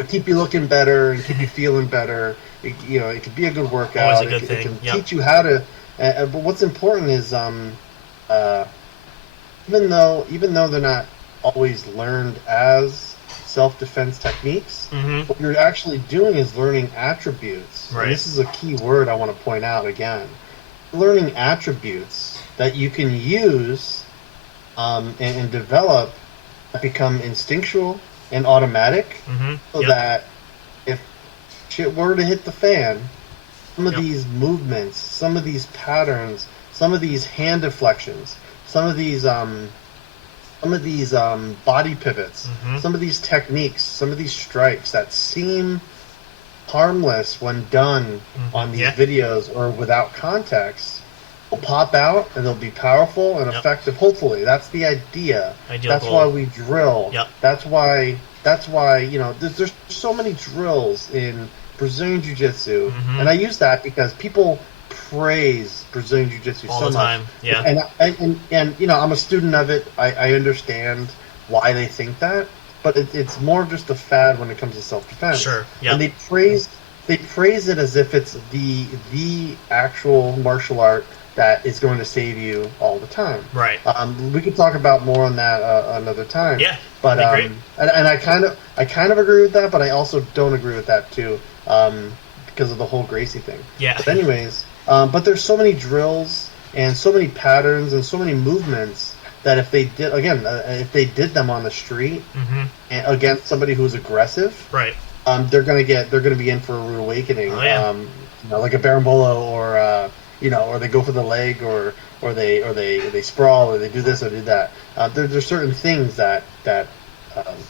keep you looking better and keep you feeling better. It could be a good workout. Always a good thing. It can teach you how to. But what's important is, even though they're not always learned as self-defense techniques, what you're actually doing is learning attributes. Right. And this is a key word I want to point out again. Learning attributes that you can use and develop that become instinctual and automatic, so that if shit were to hit the fan, some of these movements, some of these patterns, some of these hand deflections, some of these body pivots, some of these techniques, some of these strikes that seem harmless when done on these videos or without context will pop out and they'll be powerful and effective. Hopefully, that's the idea. That's why we drill. That's why there's so many drills in Brazilian Jiu-Jitsu, and I use that because people praise Brazilian Jiu-Jitsu all so the time. And I'm a student of it. I understand why they think that, but it's more just a fad when it comes to self-defense. Sure. And they praise it as if it's the actual martial art that is going to save you all the time. Right. We could talk about more on that another time. Yeah. But and I kind of agree with that, but I also don't agree with that too, because of the whole Gracie thing. Yeah. But anyways, but there's so many drills and so many patterns and so many movements that if they did them on the street and against somebody who's aggressive, right, they're gonna be in for a rude awakening. Oh, yeah. Like a berimbolo or or they go for the leg or they sprawl or they do this or do that. There's certain things that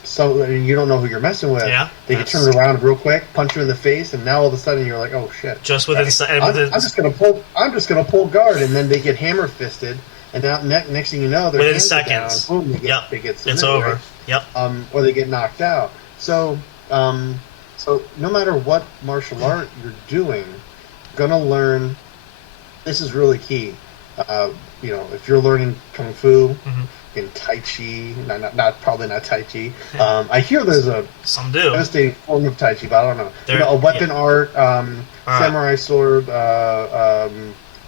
so you don't know who you're messing with. Yeah, they can turn it around real quick, punch you in the face, and now all of a sudden you're like, oh shit! Just within, I'm just gonna pull guard, and then they get hammer fisted, and now next thing you know, they're within seconds. Down, boom, they get it's over. Right? Yep. Or they get knocked out. So no matter what martial art you're doing, you're gonna learn. This is really key. If you're learning Kung Fu, in Tai Chi, probably not Tai Chi. I hear there's a some do devastating form of Tai Chi, but I don't know. A weapon art, samurai sword,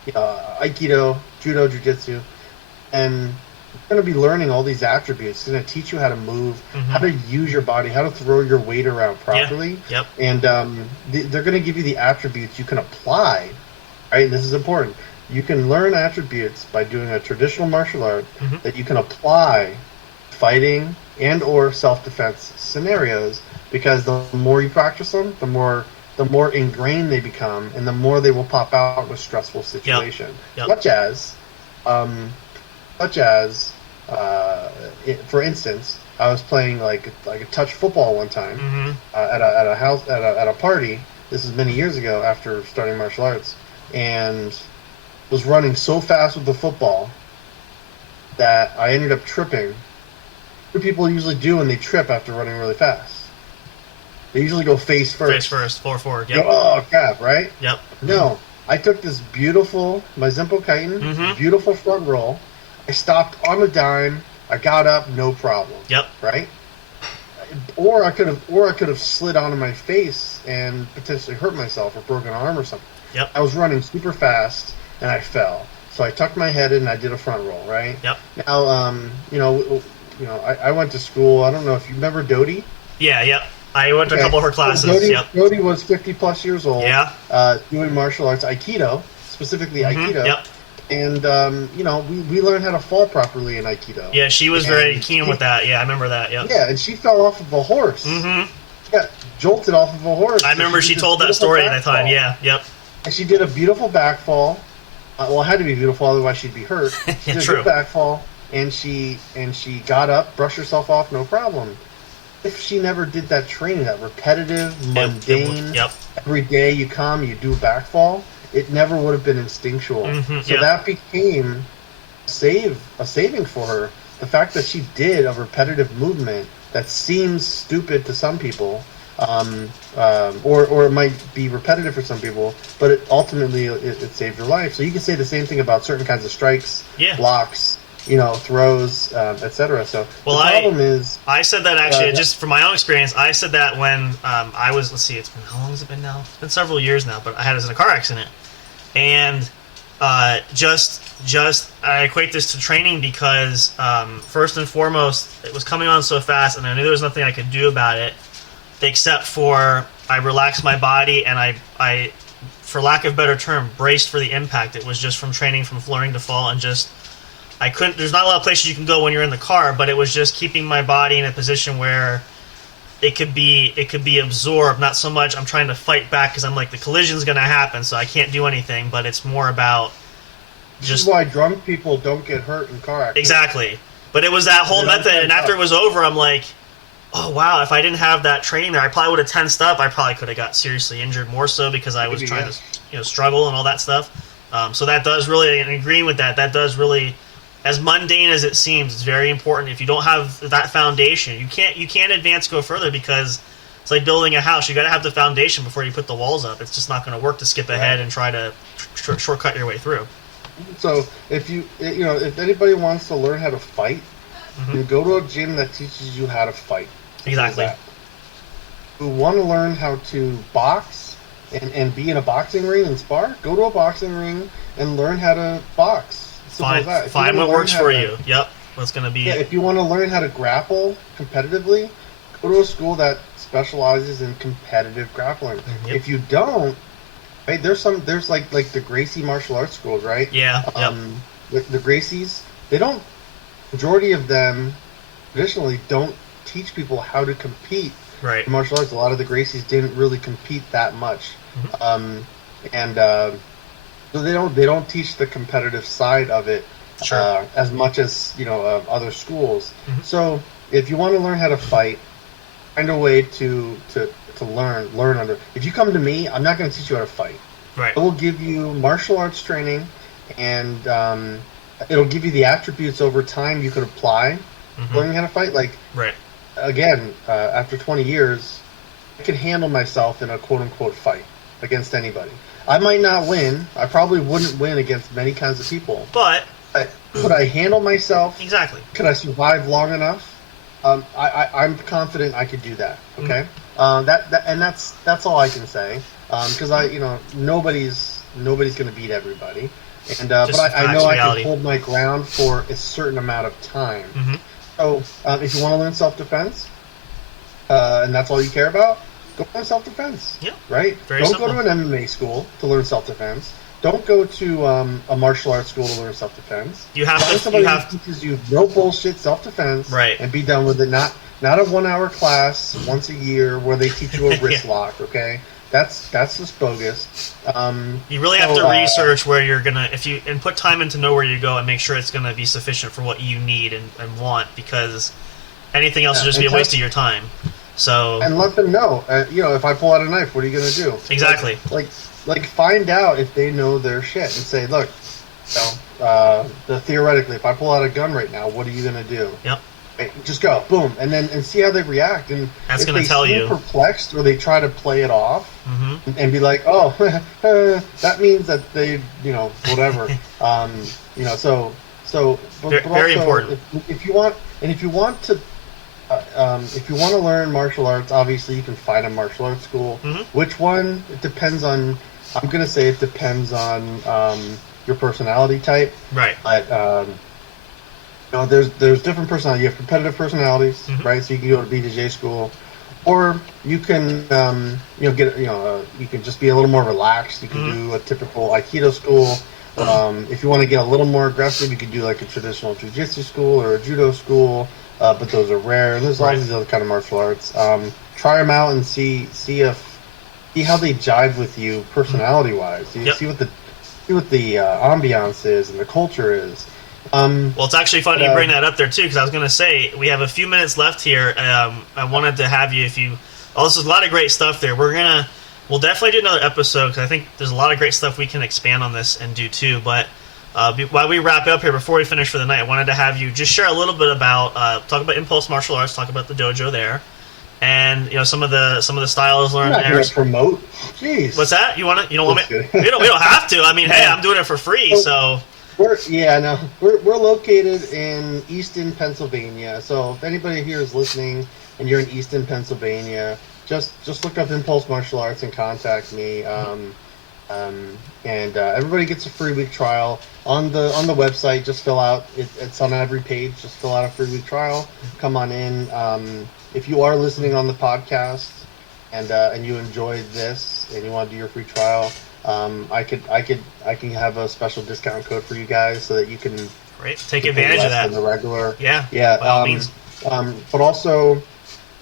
Aikido, Judo, Jiu-Jitsu, and you're going to be learning all these attributes. It's going to teach you how to move, how to use your body, how to throw your weight around properly. Yep. And they're going to give you the attributes you can apply. Right, and this is important. You can learn attributes by doing a traditional martial art that you can apply fighting and or self-defense scenarios, because the more you practice them, the more ingrained they become, and the more they will pop out in a stressful situation. Such as, for instance, I was playing like a touch football one time at a party. This is many years ago after starting martial arts. And was running so fast with the football that I ended up tripping What do people usually do when they trip after running really fast? They usually go face first. Face first, forward. Go, Yep. oh crap! Right? Yep. No, I took this beautiful my Zimpo chitin, beautiful front roll. I stopped on a dime. I got up, no problem. Yep. Right? Or I could have slid onto my face and potentially hurt myself or broken an arm or something. Yep. I was running super fast and I fell. So I tucked my head in and I did a front roll, right? Yep. Now, I went to school. I don't know if you remember Dodie. Yeah. Yep. I went to a couple of her classes. Yep. Dodie was 50 plus years old. Yeah. Doing martial arts, Aikido, specifically Aikido. Yep. And we learned how to fall properly in Aikido. Yeah, she was very keen with that. Yeah, I remember that. Yep. Yeah, and she fell off of a horse. Mm-hmm. She got jolted off of a horse. I remember she told that story at the time. Yeah. Yep. And she did a beautiful back fall. Well, it had to be beautiful, otherwise she'd be hurt. She did a good back fall, and she got up, brushed herself off, no problem. If she never did that training, that repetitive, mundane, every day you come, you do a back fall, it never would have been instinctual. So that became a saving for her. The fact that she did a repetitive movement that seems stupid to some people, or it might be repetitive for some people, but ultimately it saved her life. So you can say the same thing about certain kinds of strikes, blocks, throws, etc. So the problem is... I said that actually, just from my own experience, I said that when I was, let's see, how long has it been now? It's been several years now, but I had it in a car accident. And I equate this to training because, first and foremost, it was coming on so fast, and I knew there was nothing I could do about it, except for I relaxed my body, and I, for lack of a better term, braced for the impact. It was just from training, from learning to fall, and just... there's not a lot of places you can go when you're in the car, but it was just keeping my body in a position where it could be absorbed. Not so much I'm trying to fight back because I'm like, the collision's going to happen, so I can't do anything, but it's more about just... This is why drunk people don't get hurt in car accidents. Exactly. But it was that whole method, and after it was over, I'm like, oh, wow, if I didn't have that training there, I probably would have tensed up. I probably could have got seriously injured more so because I was trying to struggle and all that stuff. So that does really, and agreeing with that does really... As mundane as it seems, it's very important. If you don't have that foundation, you can't advance, go further, because it's like building a house. You got to have the foundation before you put the walls up. It's just not going to work to skip ahead and try to shortcut your way through. So if if anybody wants to learn how to fight, you go to a gym that teaches you how to fight. Exactly. Who want to learn how to box and be in a boxing ring and spar? Go to a boxing ring and learn how to box. Find what works for you. Yep. What's going to be... Yeah, if you want to learn how to grapple competitively, go to a school that specializes in competitive grappling. Yep. If you don't, right, there's like the Gracie martial arts schools, right? Yeah. The Gracies, majority of them traditionally don't teach people how to compete in martial arts. A lot of the Gracies didn't really compete that much. So they don't teach the competitive side of it as much as other schools. So if you want to learn how to fight, find a way to learn under. If you come to me, I'm not going to teach you how to fight. Right. I will give you martial arts training, and it'll give you the attributes over time you could apply learning how to fight. Like again, after 20 years, I can handle myself in a quote unquote fight against anybody. I might not win. I probably wouldn't win against many kinds of people. But could I handle myself? Exactly. Could I survive long enough? I'm confident I could do that. Okay. That's all I can say. Because nobody's going to beat everybody. And but I know I can hold my ground for a certain amount of time. So if you want to learn self-defense, and that's all you care about, go learn self-defense. Yeah. Right? Don't go to an MMA school to learn self-defense. Don't go to a martial arts school to learn self-defense. You have to. Somebody who teaches you no bullshit self-defense, and be done with it. Not a 1 hour class once a year where they teach you a wrist lock. Okay, that's just bogus. You really have to research where you're gonna, and put time in to know where you go and make sure it's gonna be sufficient for what you need and want, because anything else will just be a waste of your time. So and let them know. If I pull out a knife, what are you gonna do? Exactly. Like find out if they know their shit and say, look, theoretically, if I pull out a gun right now, what are you gonna do? Yep. Just go, boom, and see how they react. And that's if going to tell seem you perplexed or they try to play it off and be like, oh, that means that they, whatever. But very also, important. If you want to learn martial arts, obviously you can find a martial arts school. Which one? It depends on. I'm gonna say it depends on your personality type. Right. But there's different personalities. You have competitive personalities, right? So you can go to BJJ school, or you can you can just be a little more relaxed. You can do a typical Aikido school. If you want to get a little more aggressive, you could do like a traditional jiu-jitsu school or a judo school. But those are rare. And there's all these other kind of martial arts. Try them out and see how they jive with you personality wise. See what the ambiance is and the culture is. Well, it's actually funny you bring that up there too, because I was going to say we have a few minutes left here. I wanted to have you, this is a lot of great stuff there. We'll definitely do another episode, because I think there's a lot of great stuff we can expand on this and do too. But while we wrap up here, before we finish for the night, I wanted to have you just share a little bit about talk about Impulse Martial Arts, talk about the dojo there, and some of the styles learned there. I'm not going to promote. Jeez. What's that? You want to? You don't want me? We don't have to. I mean, hey, I'm doing it for free, so. We're located in Easton, Pennsylvania. So if anybody here is listening and you're in Easton, Pennsylvania, just look up Impulse Martial Arts and contact me. Everybody gets a free week trial on the website. Just fill out it's on every page. Just fill out a free week trial. Come on in. If you are listening on the podcast and you enjoyed this and you want to do your free trial, I can have a special discount code for you guys so that you can take advantage of that. Than the regular. Yeah. By all means. But also,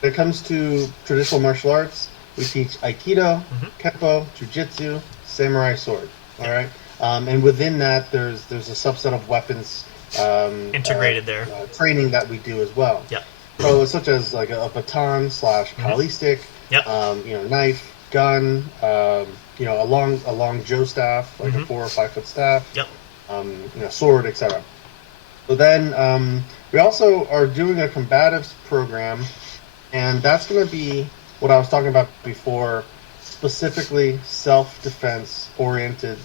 when it comes to traditional martial arts, we teach Aikido, Kempo, Jiu-Jitsu, Samurai sword. All right. And within that, there's a subset of weapons integrated there. Training that we do as well. Yep. So such as like a baton / Kali stick. Yep. Knife, gun. A long Joe staff, like a 4 or 5 foot staff. Yep. Sword, etc. So then we also are doing a combatives program, and that's going to be what I was talking about before, specifically self-defense oriented,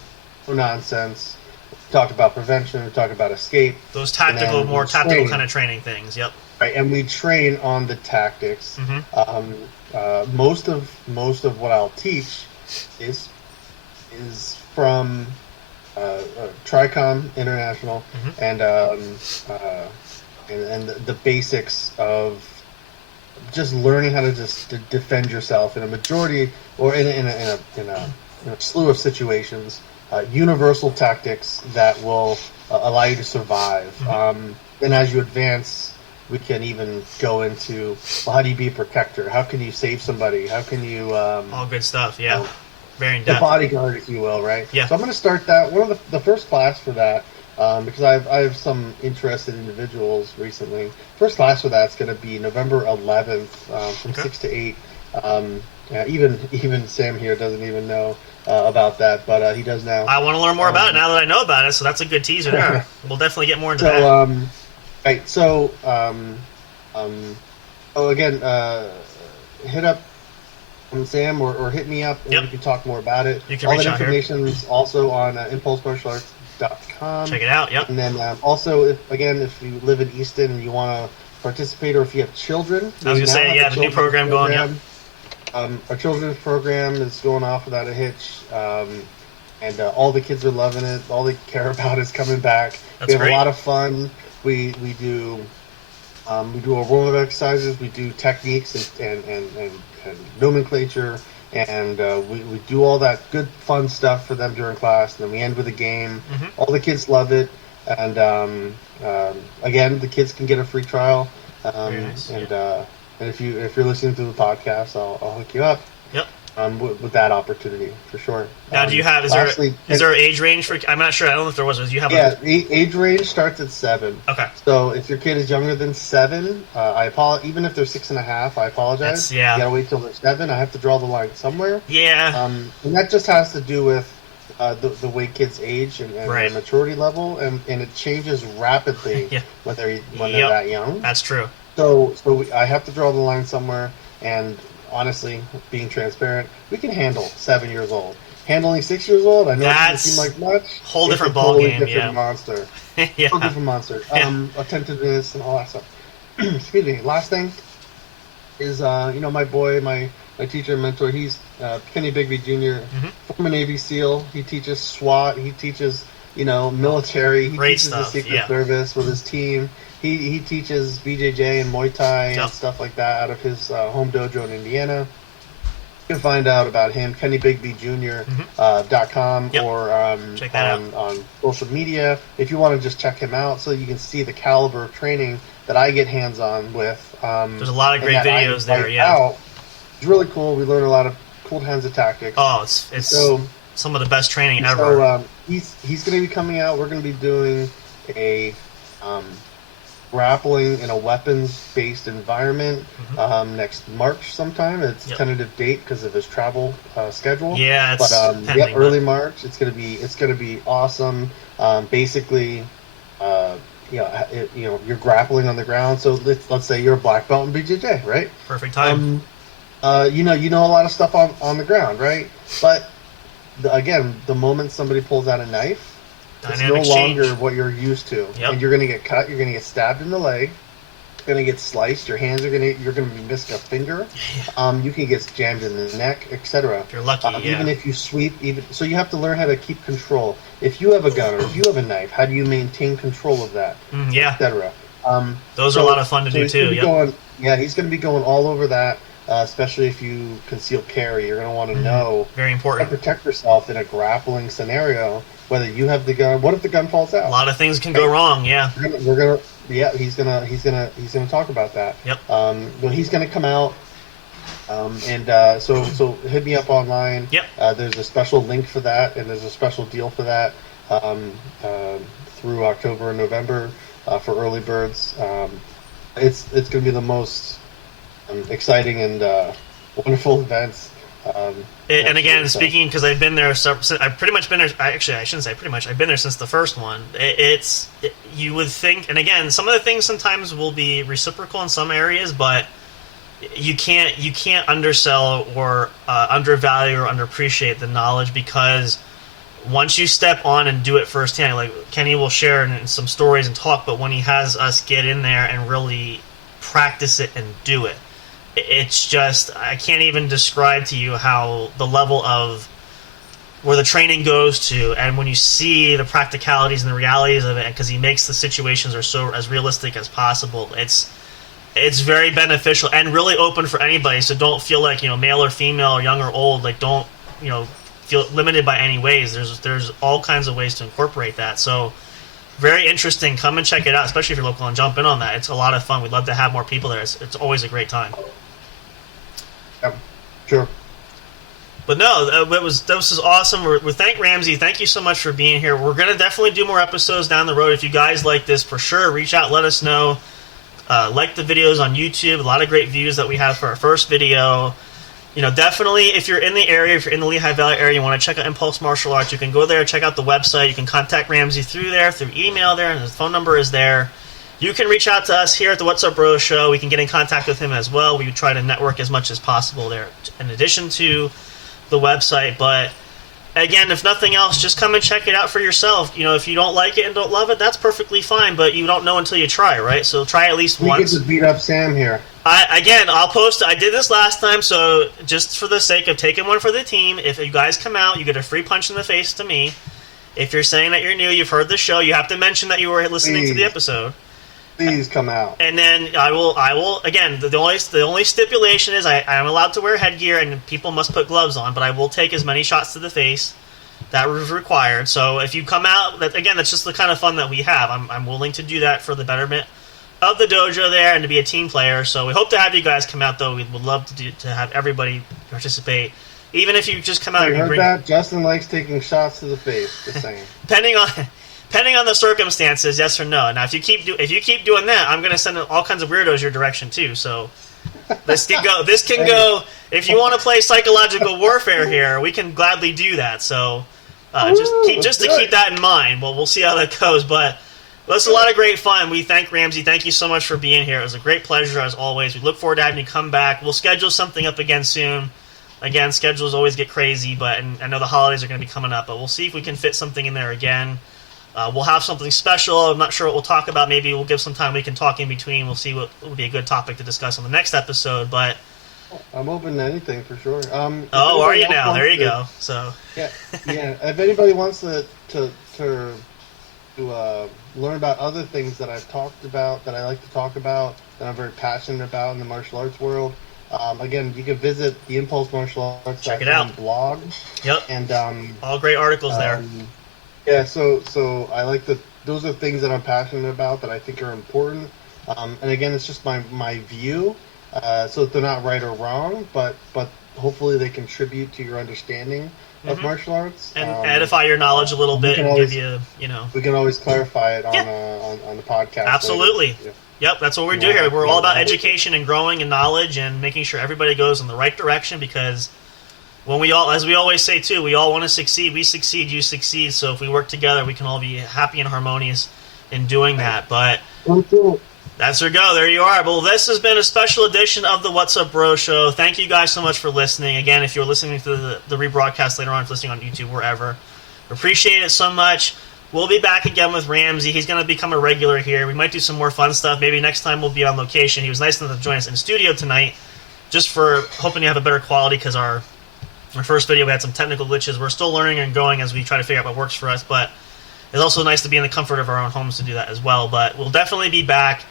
no nonsense. We talked about prevention. We talked about escape. Those tactical, more tactical kind of training things. Yep. Right, and we train on the tactics. Most of what I'll teach is from Tricom International and the basics of just learning how to just defend yourself in a majority or in a slew of situations. Universal tactics that will allow you to survive. Then as you advance, we can even go into, how do you be a protector? How can you save somebody? How can you... all good stuff, yeah. Very in-depth. The bodyguard, if you will, right? Yeah. So I'm going to start that. One of the first class for that, because I have some interested individuals recently. First class for that's going to be November 11th from 6 to 8. Even Sam here doesn't even know about that, but he does now. I want to learn more about it now that I know about it, so that's a good teaser there. We'll definitely get more into that. Right, so, again, hit up Sam or hit me up and we can talk more about it. You can all reach that out information is also on impulsemartialarts.com. Check it out, yep. And then also, if you live in Easton and you want to participate, or if you have children. I was going to say, the new program going, yep. Our children's program is going off without a hitch. And all the kids are loving it. All they care about is coming back. That's we have great. A lot of fun. We do a roll of exercises. We do techniques and nomenclature, and we do all that good fun stuff for them during class. And then we end with a game. All the kids love it, and again, the kids can get a free trial. Very nice. And if you're listening to the podcast, I'll hook you up. Yep. With that opportunity for sure. Now, do you have? Is there an age range for? I'm not sure. I don't know if there was. You have? Age range starts at 7. Okay. So if your kid is younger than 7, I apologize. Even if they're 6.5, I apologize. You gotta wait till they're 7. I have to draw the line somewhere. Yeah. And that just has to do with the way kids age and their maturity level, and it changes rapidly when they're that young. That's true. I have to draw the line somewhere, and honestly, being transparent, we can handle 7 years old. Handling 6 years old, I know it doesn't seem like much. Whole different It's a totally ballgame, different monster. Yeah. Totally different monster. Attentiveness and all that stuff. Excuse me. Last thing is, my boy, my teacher and mentor, he's Kenny Bigby Jr., former Navy SEAL. He teaches SWAT. He teaches, military. He teaches the Secret Service with his team. He teaches BJJ and Muay Thai and stuff like that out of his home dojo in Indiana. You can find out about him, KennyBigbyJr.com or on social media if you want to just check him out so you can see the caliber of training that I get hands-on with. There's a lot of great videos there, It's really cool. We learn a lot of cool kinds of tactics. Oh, it's some of the best training ever. So he's going to be coming out. We're going to be doing a grappling in a weapons-based environment next March sometime. It's tentative date because of his travel schedule. Yeah, it's early March. It's gonna be awesome. Basically, you're grappling on the ground. So let's say you're a black belt in BJJ, right? Perfect time. You know a lot of stuff on the ground, right? But again, the moment somebody pulls out a knife, it's no longer what you're used to, and you're going to get cut. You're going to get stabbed in the leg. You're going to get sliced. Your hands you're going to be missing a finger. You can get jammed in the neck, etc. If you're lucky, even if you sweep, so you have to learn how to keep control. If you have a gun or if you have a knife, how do you maintain control of that, etc. Those are a lot of fun to do too. He's going to be going all over that. Especially if you conceal carry, you're going to want to know very important how to protect yourself in a grappling scenario. Whether you have the gun, what if the gun falls out? A lot of things can go wrong. Yeah, he's gonna talk about that. Yep. But he's gonna come out, so hit me up online. Yep. There's a special link for that, and there's a special deal for that through October and November for early birds. It's gonna be the most exciting and wonderful events. And again, speaking, because I've been there, I've pretty much been there. Actually, I shouldn't say pretty much. I've been there since the first one. You would think, and again, some of the things sometimes will be reciprocal in some areas, but you can't undersell or undervalue or underappreciate the knowledge, because once you step on and do it firsthand, like Kenny will share in some stories and talk, but when he has us get in there and really practice it and do it, it's just, I can't even describe to you how the level of where the training goes to, and when you see the practicalities and the realities of it, because he makes the situations are so as realistic as possible, it's very beneficial and really open for anybody. So don't feel like, male or female or young or old, like don't feel limited by any ways. There's all kinds of ways to incorporate that. So very interesting. Come and check it out, especially if you're local, and jump in on that. It's a lot of fun. We'd love to have more people there. It's always a great time. Sure. But no, this was awesome. We thank Ramsey. Thank you so much for being here. We're going to definitely do more episodes down the road. If you guys like this, for sure, reach out, let us know. Like the videos on YouTube. A lot of great views that we have for our first video. Definitely, if you're in the area, if you're in the Lehigh Valley area, you want to check out Impulse Martial Arts, you can go there, check out the website. You can contact Ramsey through email there, and his phone number is there. You can reach out to us here at the What's Up Bro Show. We can get in contact with him as well. We try to network as much as possible there in addition to the website. But again, if nothing else, just come and check it out for yourself. If you don't like it and don't love it, that's perfectly fine, but you don't know until you try, right? So try at least once. We get to beat up Sam here. I'll post it. I did this last time, so just for the sake of taking one for the team, if you guys come out, you get a free punch in the face to me. If you're saying that you're new, you've heard the show, you have to mention that you were listening to the episode. Please come out. And then I will. Again, the only stipulation is I am allowed to wear headgear, and people must put gloves on. But I will take as many shots to the face that was required. So if you come out, that's just the kind of fun that we have. I'm willing to do that for the betterment of the dojo there and to be a team player. So we hope to have you guys come out, though. We would love to have everybody participate. Even if you just come out. You heard that? Justin likes taking shots to the face. Just saying. Depending on the circumstances, yes or no. Now, if you keep doing that, I'm going to send all kinds of weirdos your direction too. So this can go. If you want to play psychological warfare here, we can gladly do that. So just to keep that in mind. Well, we'll see how that goes. But Well, it's a lot of great fun. We thank Ramsey. Thank you so much for being here. It was a great pleasure, as always. We look forward to having you come back. We'll schedule something up again soon. Again, schedules always get crazy, but and I know the holidays are going to be coming up, but we'll see if we can fit something in there again. We'll have something special. I'm not sure what we'll talk about. Maybe we'll give some time we can talk in between. We'll see what would be a good topic to discuss on the next episode, but... I'm open to anything, for sure. Oh, are you now? There you go. So yeah. If anybody wants to learn about other things that I've talked about, that I like to talk about, that I'm very passionate about in the martial arts world, again, you can visit the Impulse Martial Arts. Check it out. Blog. Yep. And all great articles there. Yeah. So I like the. Those are things that I'm passionate about that I think are important. And again, it's just my view. So they're not right or wrong, but hopefully they contribute to your understanding of martial arts and edify your knowledge a little bit and always, give you, we can always clarify it on the podcast. Absolutely. Yep, that's what we do here. We're all about education and growing and knowledge and making sure everybody goes in the right direction, because when we all, as we always say too, we all want to succeed. We succeed, you succeed. So if we work together, we can all be happy and harmonious in doing that. But that's your go. There you are. Well, this has been a special edition of the What's Up Bro Show. Thank you guys so much for listening. Again, if you're listening to the rebroadcast later on, if you're listening on YouTube, wherever, appreciate it so much. We'll be back again with Ramsey. He's going to become a regular here. We might do some more fun stuff. Maybe next time we'll be on location. He was nice enough to join us in studio tonight, just for hoping to have a better quality, because our first video we had some technical glitches. We're still learning and growing as we try to figure out what works for us, but it's also nice to be in the comfort of our own homes to do that as well. But we'll definitely be back.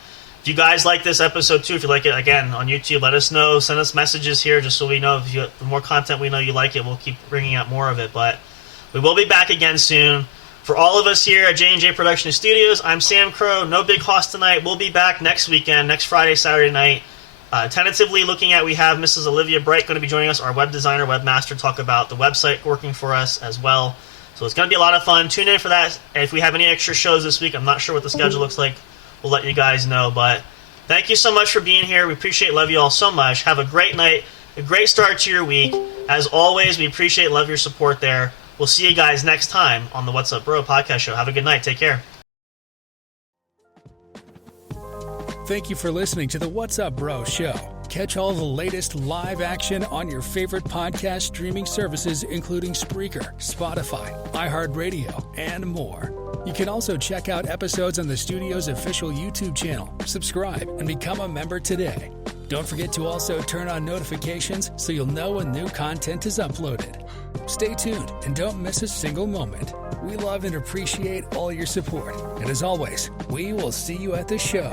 If you guys like this episode too, if you like it, again, on YouTube, let us know. Send us messages here just so we know. The more content we know you like it, we'll keep bringing out more of it. But we will be back again soon. For all of us here at J&J Production Studios, I'm Sam Crow. No big host tonight. We'll be back next weekend, next Friday, Saturday night. Tentatively looking at, we have Mrs. Olivia Bright going to be joining us, our web designer, webmaster, talk about the website working for us as well. So it's going to be a lot of fun. Tune in for that. And if we have any extra shows this week, I'm not sure what the schedule looks like. We'll let you guys know. But thank you so much for being here. We appreciate and love you all so much. Have a great night, a great start to your week. As always, we appreciate and love your support there. We'll see you guys next time on the What's Up Bro podcast show. Have a good night. Take care. Thank you for listening to the What's Up Bro show. Catch all the latest live action on your favorite podcast streaming services, including Spreaker, Spotify, iHeartRadio, and more. You can also check out episodes on the studio's official YouTube channel. Subscribe and become a member today. Don't forget to also turn on notifications so you'll know when new content is uploaded. Stay tuned and don't miss a single moment. We love and appreciate all your support. And as always, we will see you at the show.